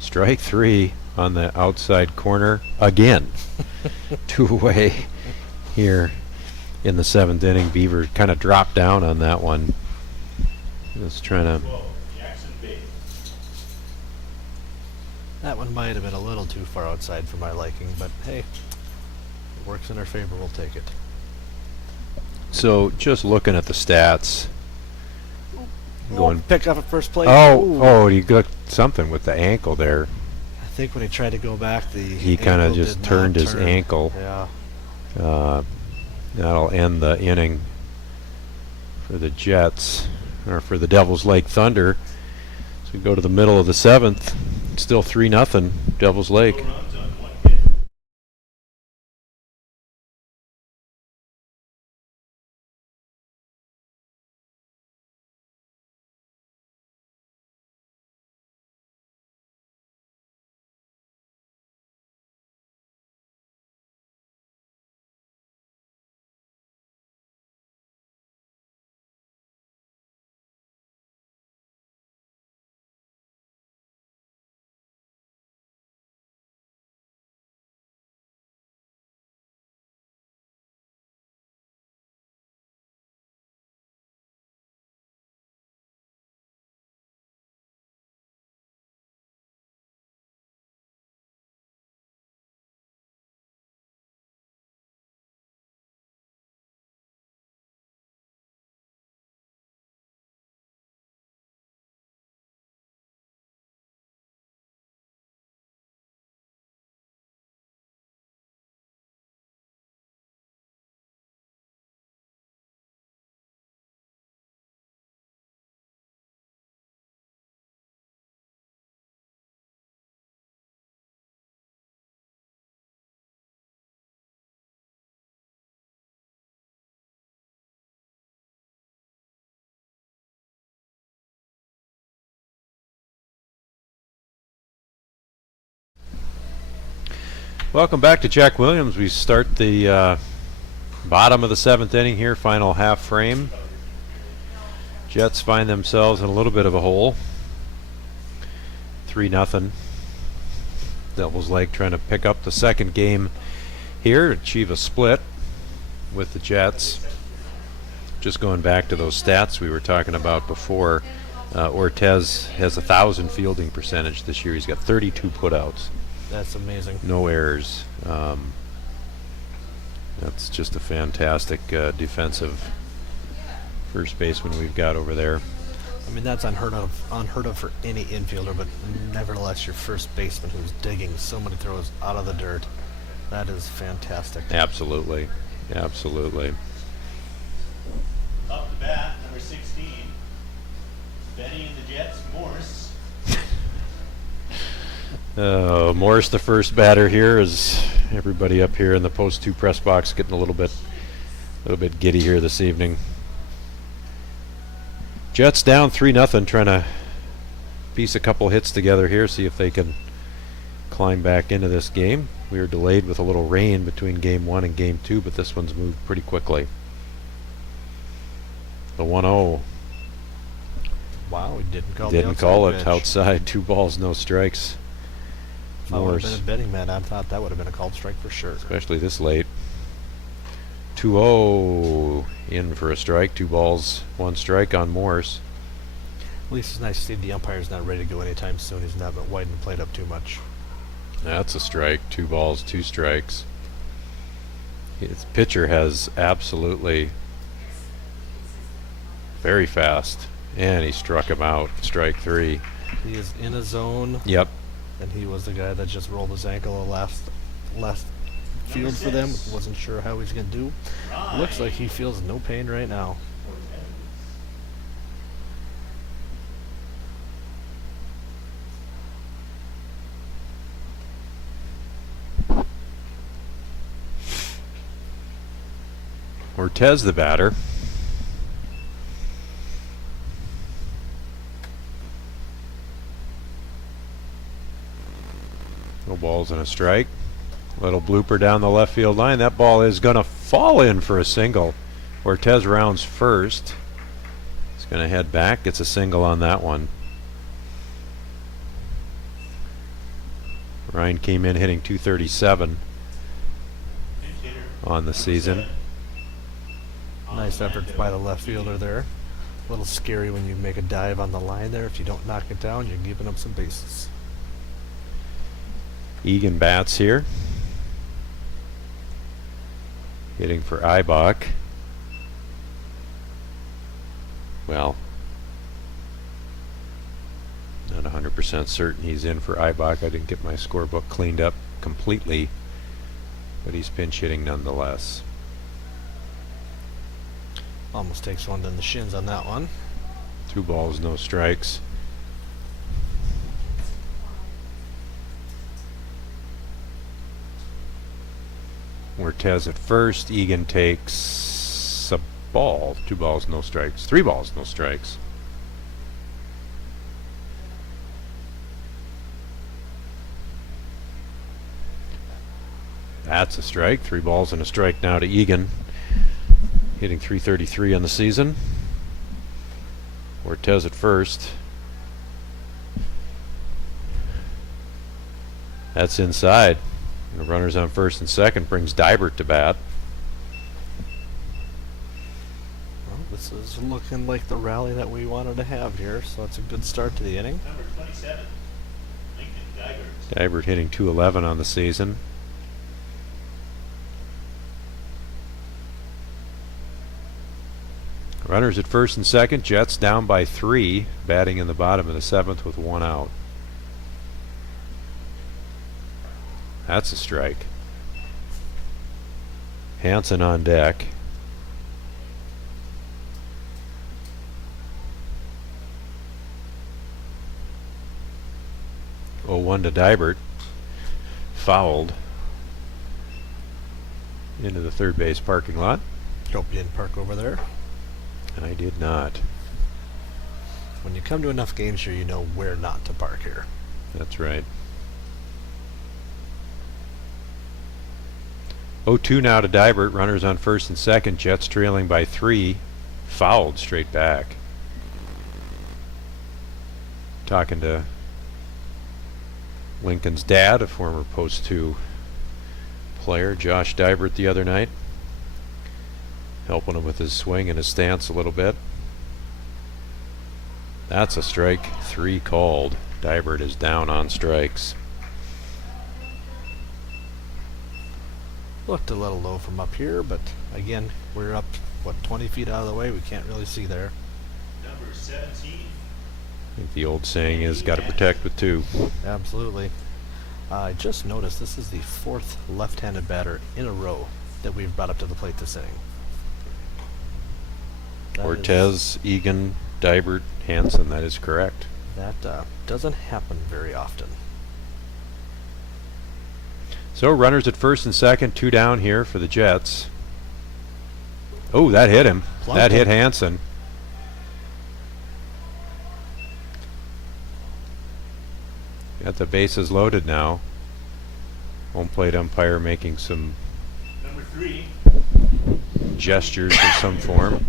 Strike 3 on the outside corner again. 2 away here in the 7th inning. Beaver kind of dropped down on that one. Just trying to 12, Jackson Bay. That one might have been a little too far outside for my liking, but hey, it works in our favor, we'll take it. So just looking at the stats, going. Pick up at first place. Oh, you got something with the ankle there. I think when he tried to go back, He kind of ankle just did not turned his turn. ankle. Yeah. That'll end the inning for the Jets, or for the Devils Lake Thunder. So we go to the middle of the 7th. Still 3-0 Devils Lake. No runs. Welcome back to Jack Williams. We start the bottom of the 7th inning here, final half frame. Jets find themselves in a little bit of a hole. 3-0. Devils Lake trying to pick up the second game here, achieve a split with the Jets. Just going back to those stats we were talking about before, Ortez has 1,000 fielding percentage this year. He's got 32 putouts. That's amazing. No errors. That's just a fantastic defensive first baseman we've got over there. I mean, that's unheard of for any infielder, but nevertheless, your first baseman who's digging so many throws out of the dirt. That is fantastic. Absolutely. Absolutely. Up to bat, number 16. Betting in the Jets, Morse. Morris, the first batter here, is everybody up here in the post 2 press box getting a little bit giddy here this evening. Jets down 3-0, trying to piece a couple hits together here, see if they can climb back into this game. We were delayed with a little rain between game 1 and game 2, but this one's moved pretty quickly. The 1-0. Wow, we didn't call Didn't the call outside it. pitch. Outside, 2 balls, no strikes. If I would have Morse, been a betting man, I thought that would have been a called strike for sure. especially this late. 2-0 in for a strike. 2 balls, 1 strike on Morse. At least it's nice to see the umpire's not ready to go anytime soon. He's not widening the plate up too much. That's a strike. 2 balls, 2 strikes. His pitcher has absolutely very fast, and he struck him out. Strike 3. He is in a zone, Yep. and he was the guy that just rolled his ankle the last field for them. Wasn't sure how he's going to do. Looks like he feels no pain right now. Ortez the batter. No balls and a strike. Little blooper down the left field line. That ball is going to fall in for a single. Ortez rounds first. He's going to head back. Gets a single on that one. Ryan came in hitting .237 on the season. Nice effort by the left fielder there. A little scary when you make a dive on the line there. If you don't knock it down, you're giving up some bases. Egan bats here. Hitting for Ibach. Well, not 100% certain he's in for Ibach. I didn't get my scorebook cleaned up completely, but he's pinch hitting nonetheless. Almost takes one in the shins on that one. 2 balls, no strikes. Ortez at first. Egan takes a ball. 2 balls, no strikes. 3 balls, no strikes. That's a strike. 3 balls and a strike now to Egan. Hitting .333 on the season. Ortez at first. That's inside. The runners on first and second brings Dibert to bat. Well, this is looking like the rally that we wanted to have here, so it's a good start to the inning. Number 27. Lincoln Geigert. Dibert hitting .211 on the season. Runners at first and second. Jets down by 3. Batting in the bottom of the 7th with 1 out. That's a strike. Hansen on deck. Oh, 1 to Dibert. Fouled into the third base parking lot. Hope you didn't park over there. I did not. When you come to enough games here, you know where not to park here. That's right. 0-2 now to Dybert. Runners on first and second. Jets trailing by 3. Fouled straight back. Talking to Lincoln's dad, a former Post 2 player, Josh Dybert, the other night. Helping him with his swing and his stance a little bit. That's a strike 3 called. Dybert is down on strikes. Looked a little low from up here, but again, we're up, what, 20 feet out of the way? We can't really see there. Number 17. I think the old saying is, got to protect with 2. Absolutely. I just noticed this is the 4th left-handed batter in a row that we've brought up to the plate this inning. That is- Ortez, Egan, Dybert, Hansen. That is correct. That doesn't happen very often. So runners at first and second, 2 down here for the Jets. Oh, that hit him. Plunked That hit him. Hansen. Got the bases loaded now. Home plate umpire making some Number 3. gestures of some form.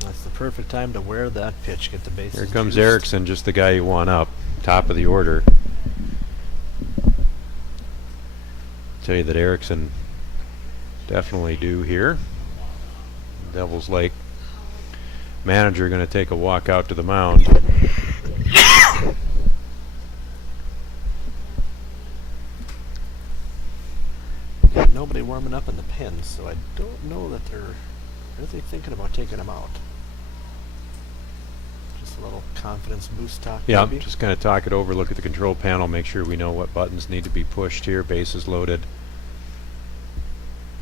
That's the perfect time to wear that pitch, get the bases Here comes juiced. Erickson, just the guy you want up, top of the order. Tell you that Erickson definitely due here. Devils Lake manager going to take a walk out to the mound. Nobody warming up in the pen, so I don't know that they're really thinking about taking him out. Just a little confidence boost talk, Yeah, maybe? just kind of talk it over, look at the control panel, make sure we know what buttons need to be pushed here. Bases loaded.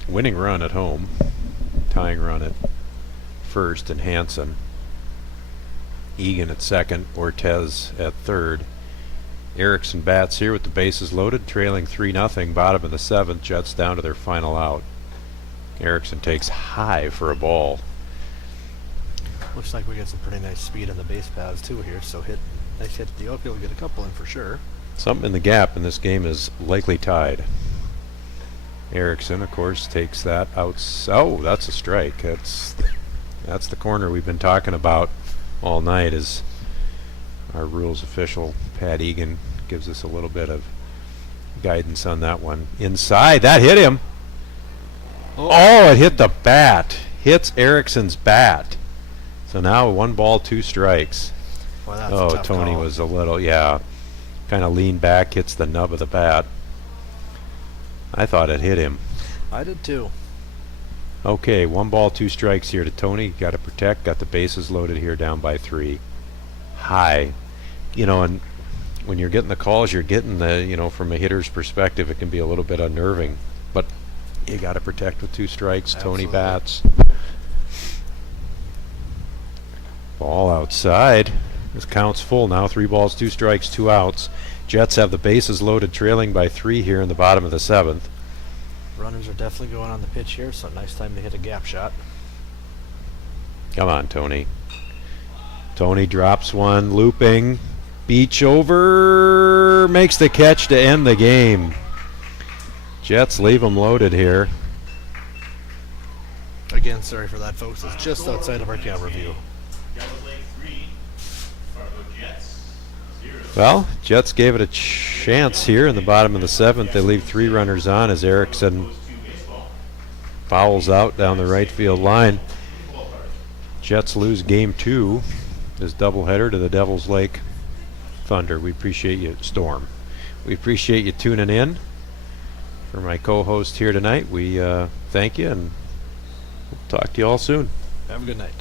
Winning run at home. Tying run at first and Hansen. Egan at second. Ortez at third. Erickson bats here with the bases loaded, trailing 3-0, bottom of the 7th. Jets down to their final out. Erickson takes high for a ball. Looks like we get some pretty nice speed on the base paths too here, so nice hit the outfield, get a couple in for sure. Something in the gap, and this game is likely tied. Erickson, of course, takes that out. Oh, that's a strike. That's the corner we've been talking about all night. Is our rules official Pat Egan gives us a little bit of guidance on that one. Inside, that hit him. Oh, it hit the bat. Hits Erickson's bat. So now 1 ball, 2 strikes. Boy, that's a Oh, tough Tony call. was a little, kind of leaned back, hits the nub of the bat. I thought it hit him. I did too. Okay, 1 ball, 2 strikes here to Tony. Got to protect. Got the bases loaded here, down by 3. High, and when you're getting the calls, you're getting the, from a hitter's perspective, it can be a little bit unnerving. But you got to protect with 2 strikes. Tony Absolutely. bats. Ball outside. This counts full now. 3 balls, 2 strikes, 2 outs. Jets have the bases loaded, trailing by 3 here in the bottom of the 7th. Runners are definitely going on the pitch here, so nice time to hit a gap shot. Come on, Tony. Tony drops one, looping. Beach over. Makes the catch to end the game. Jets leave them loaded here. Again, sorry for that, folks. It's just outside of our camera view. Devils Lake 3. Fargo Jets 0. Well, Jets gave it a chance here in the bottom of the 7th. They leave 3 runners on as Erickson Post 2 baseball. fouls out down the right field line. Jets lose game 2. This doubleheader to the Devils Lake Thunder. We appreciate you, Storm. We appreciate you tuning in. For my co-host here tonight, we thank you, and we'll talk to you all soon. Have a good night.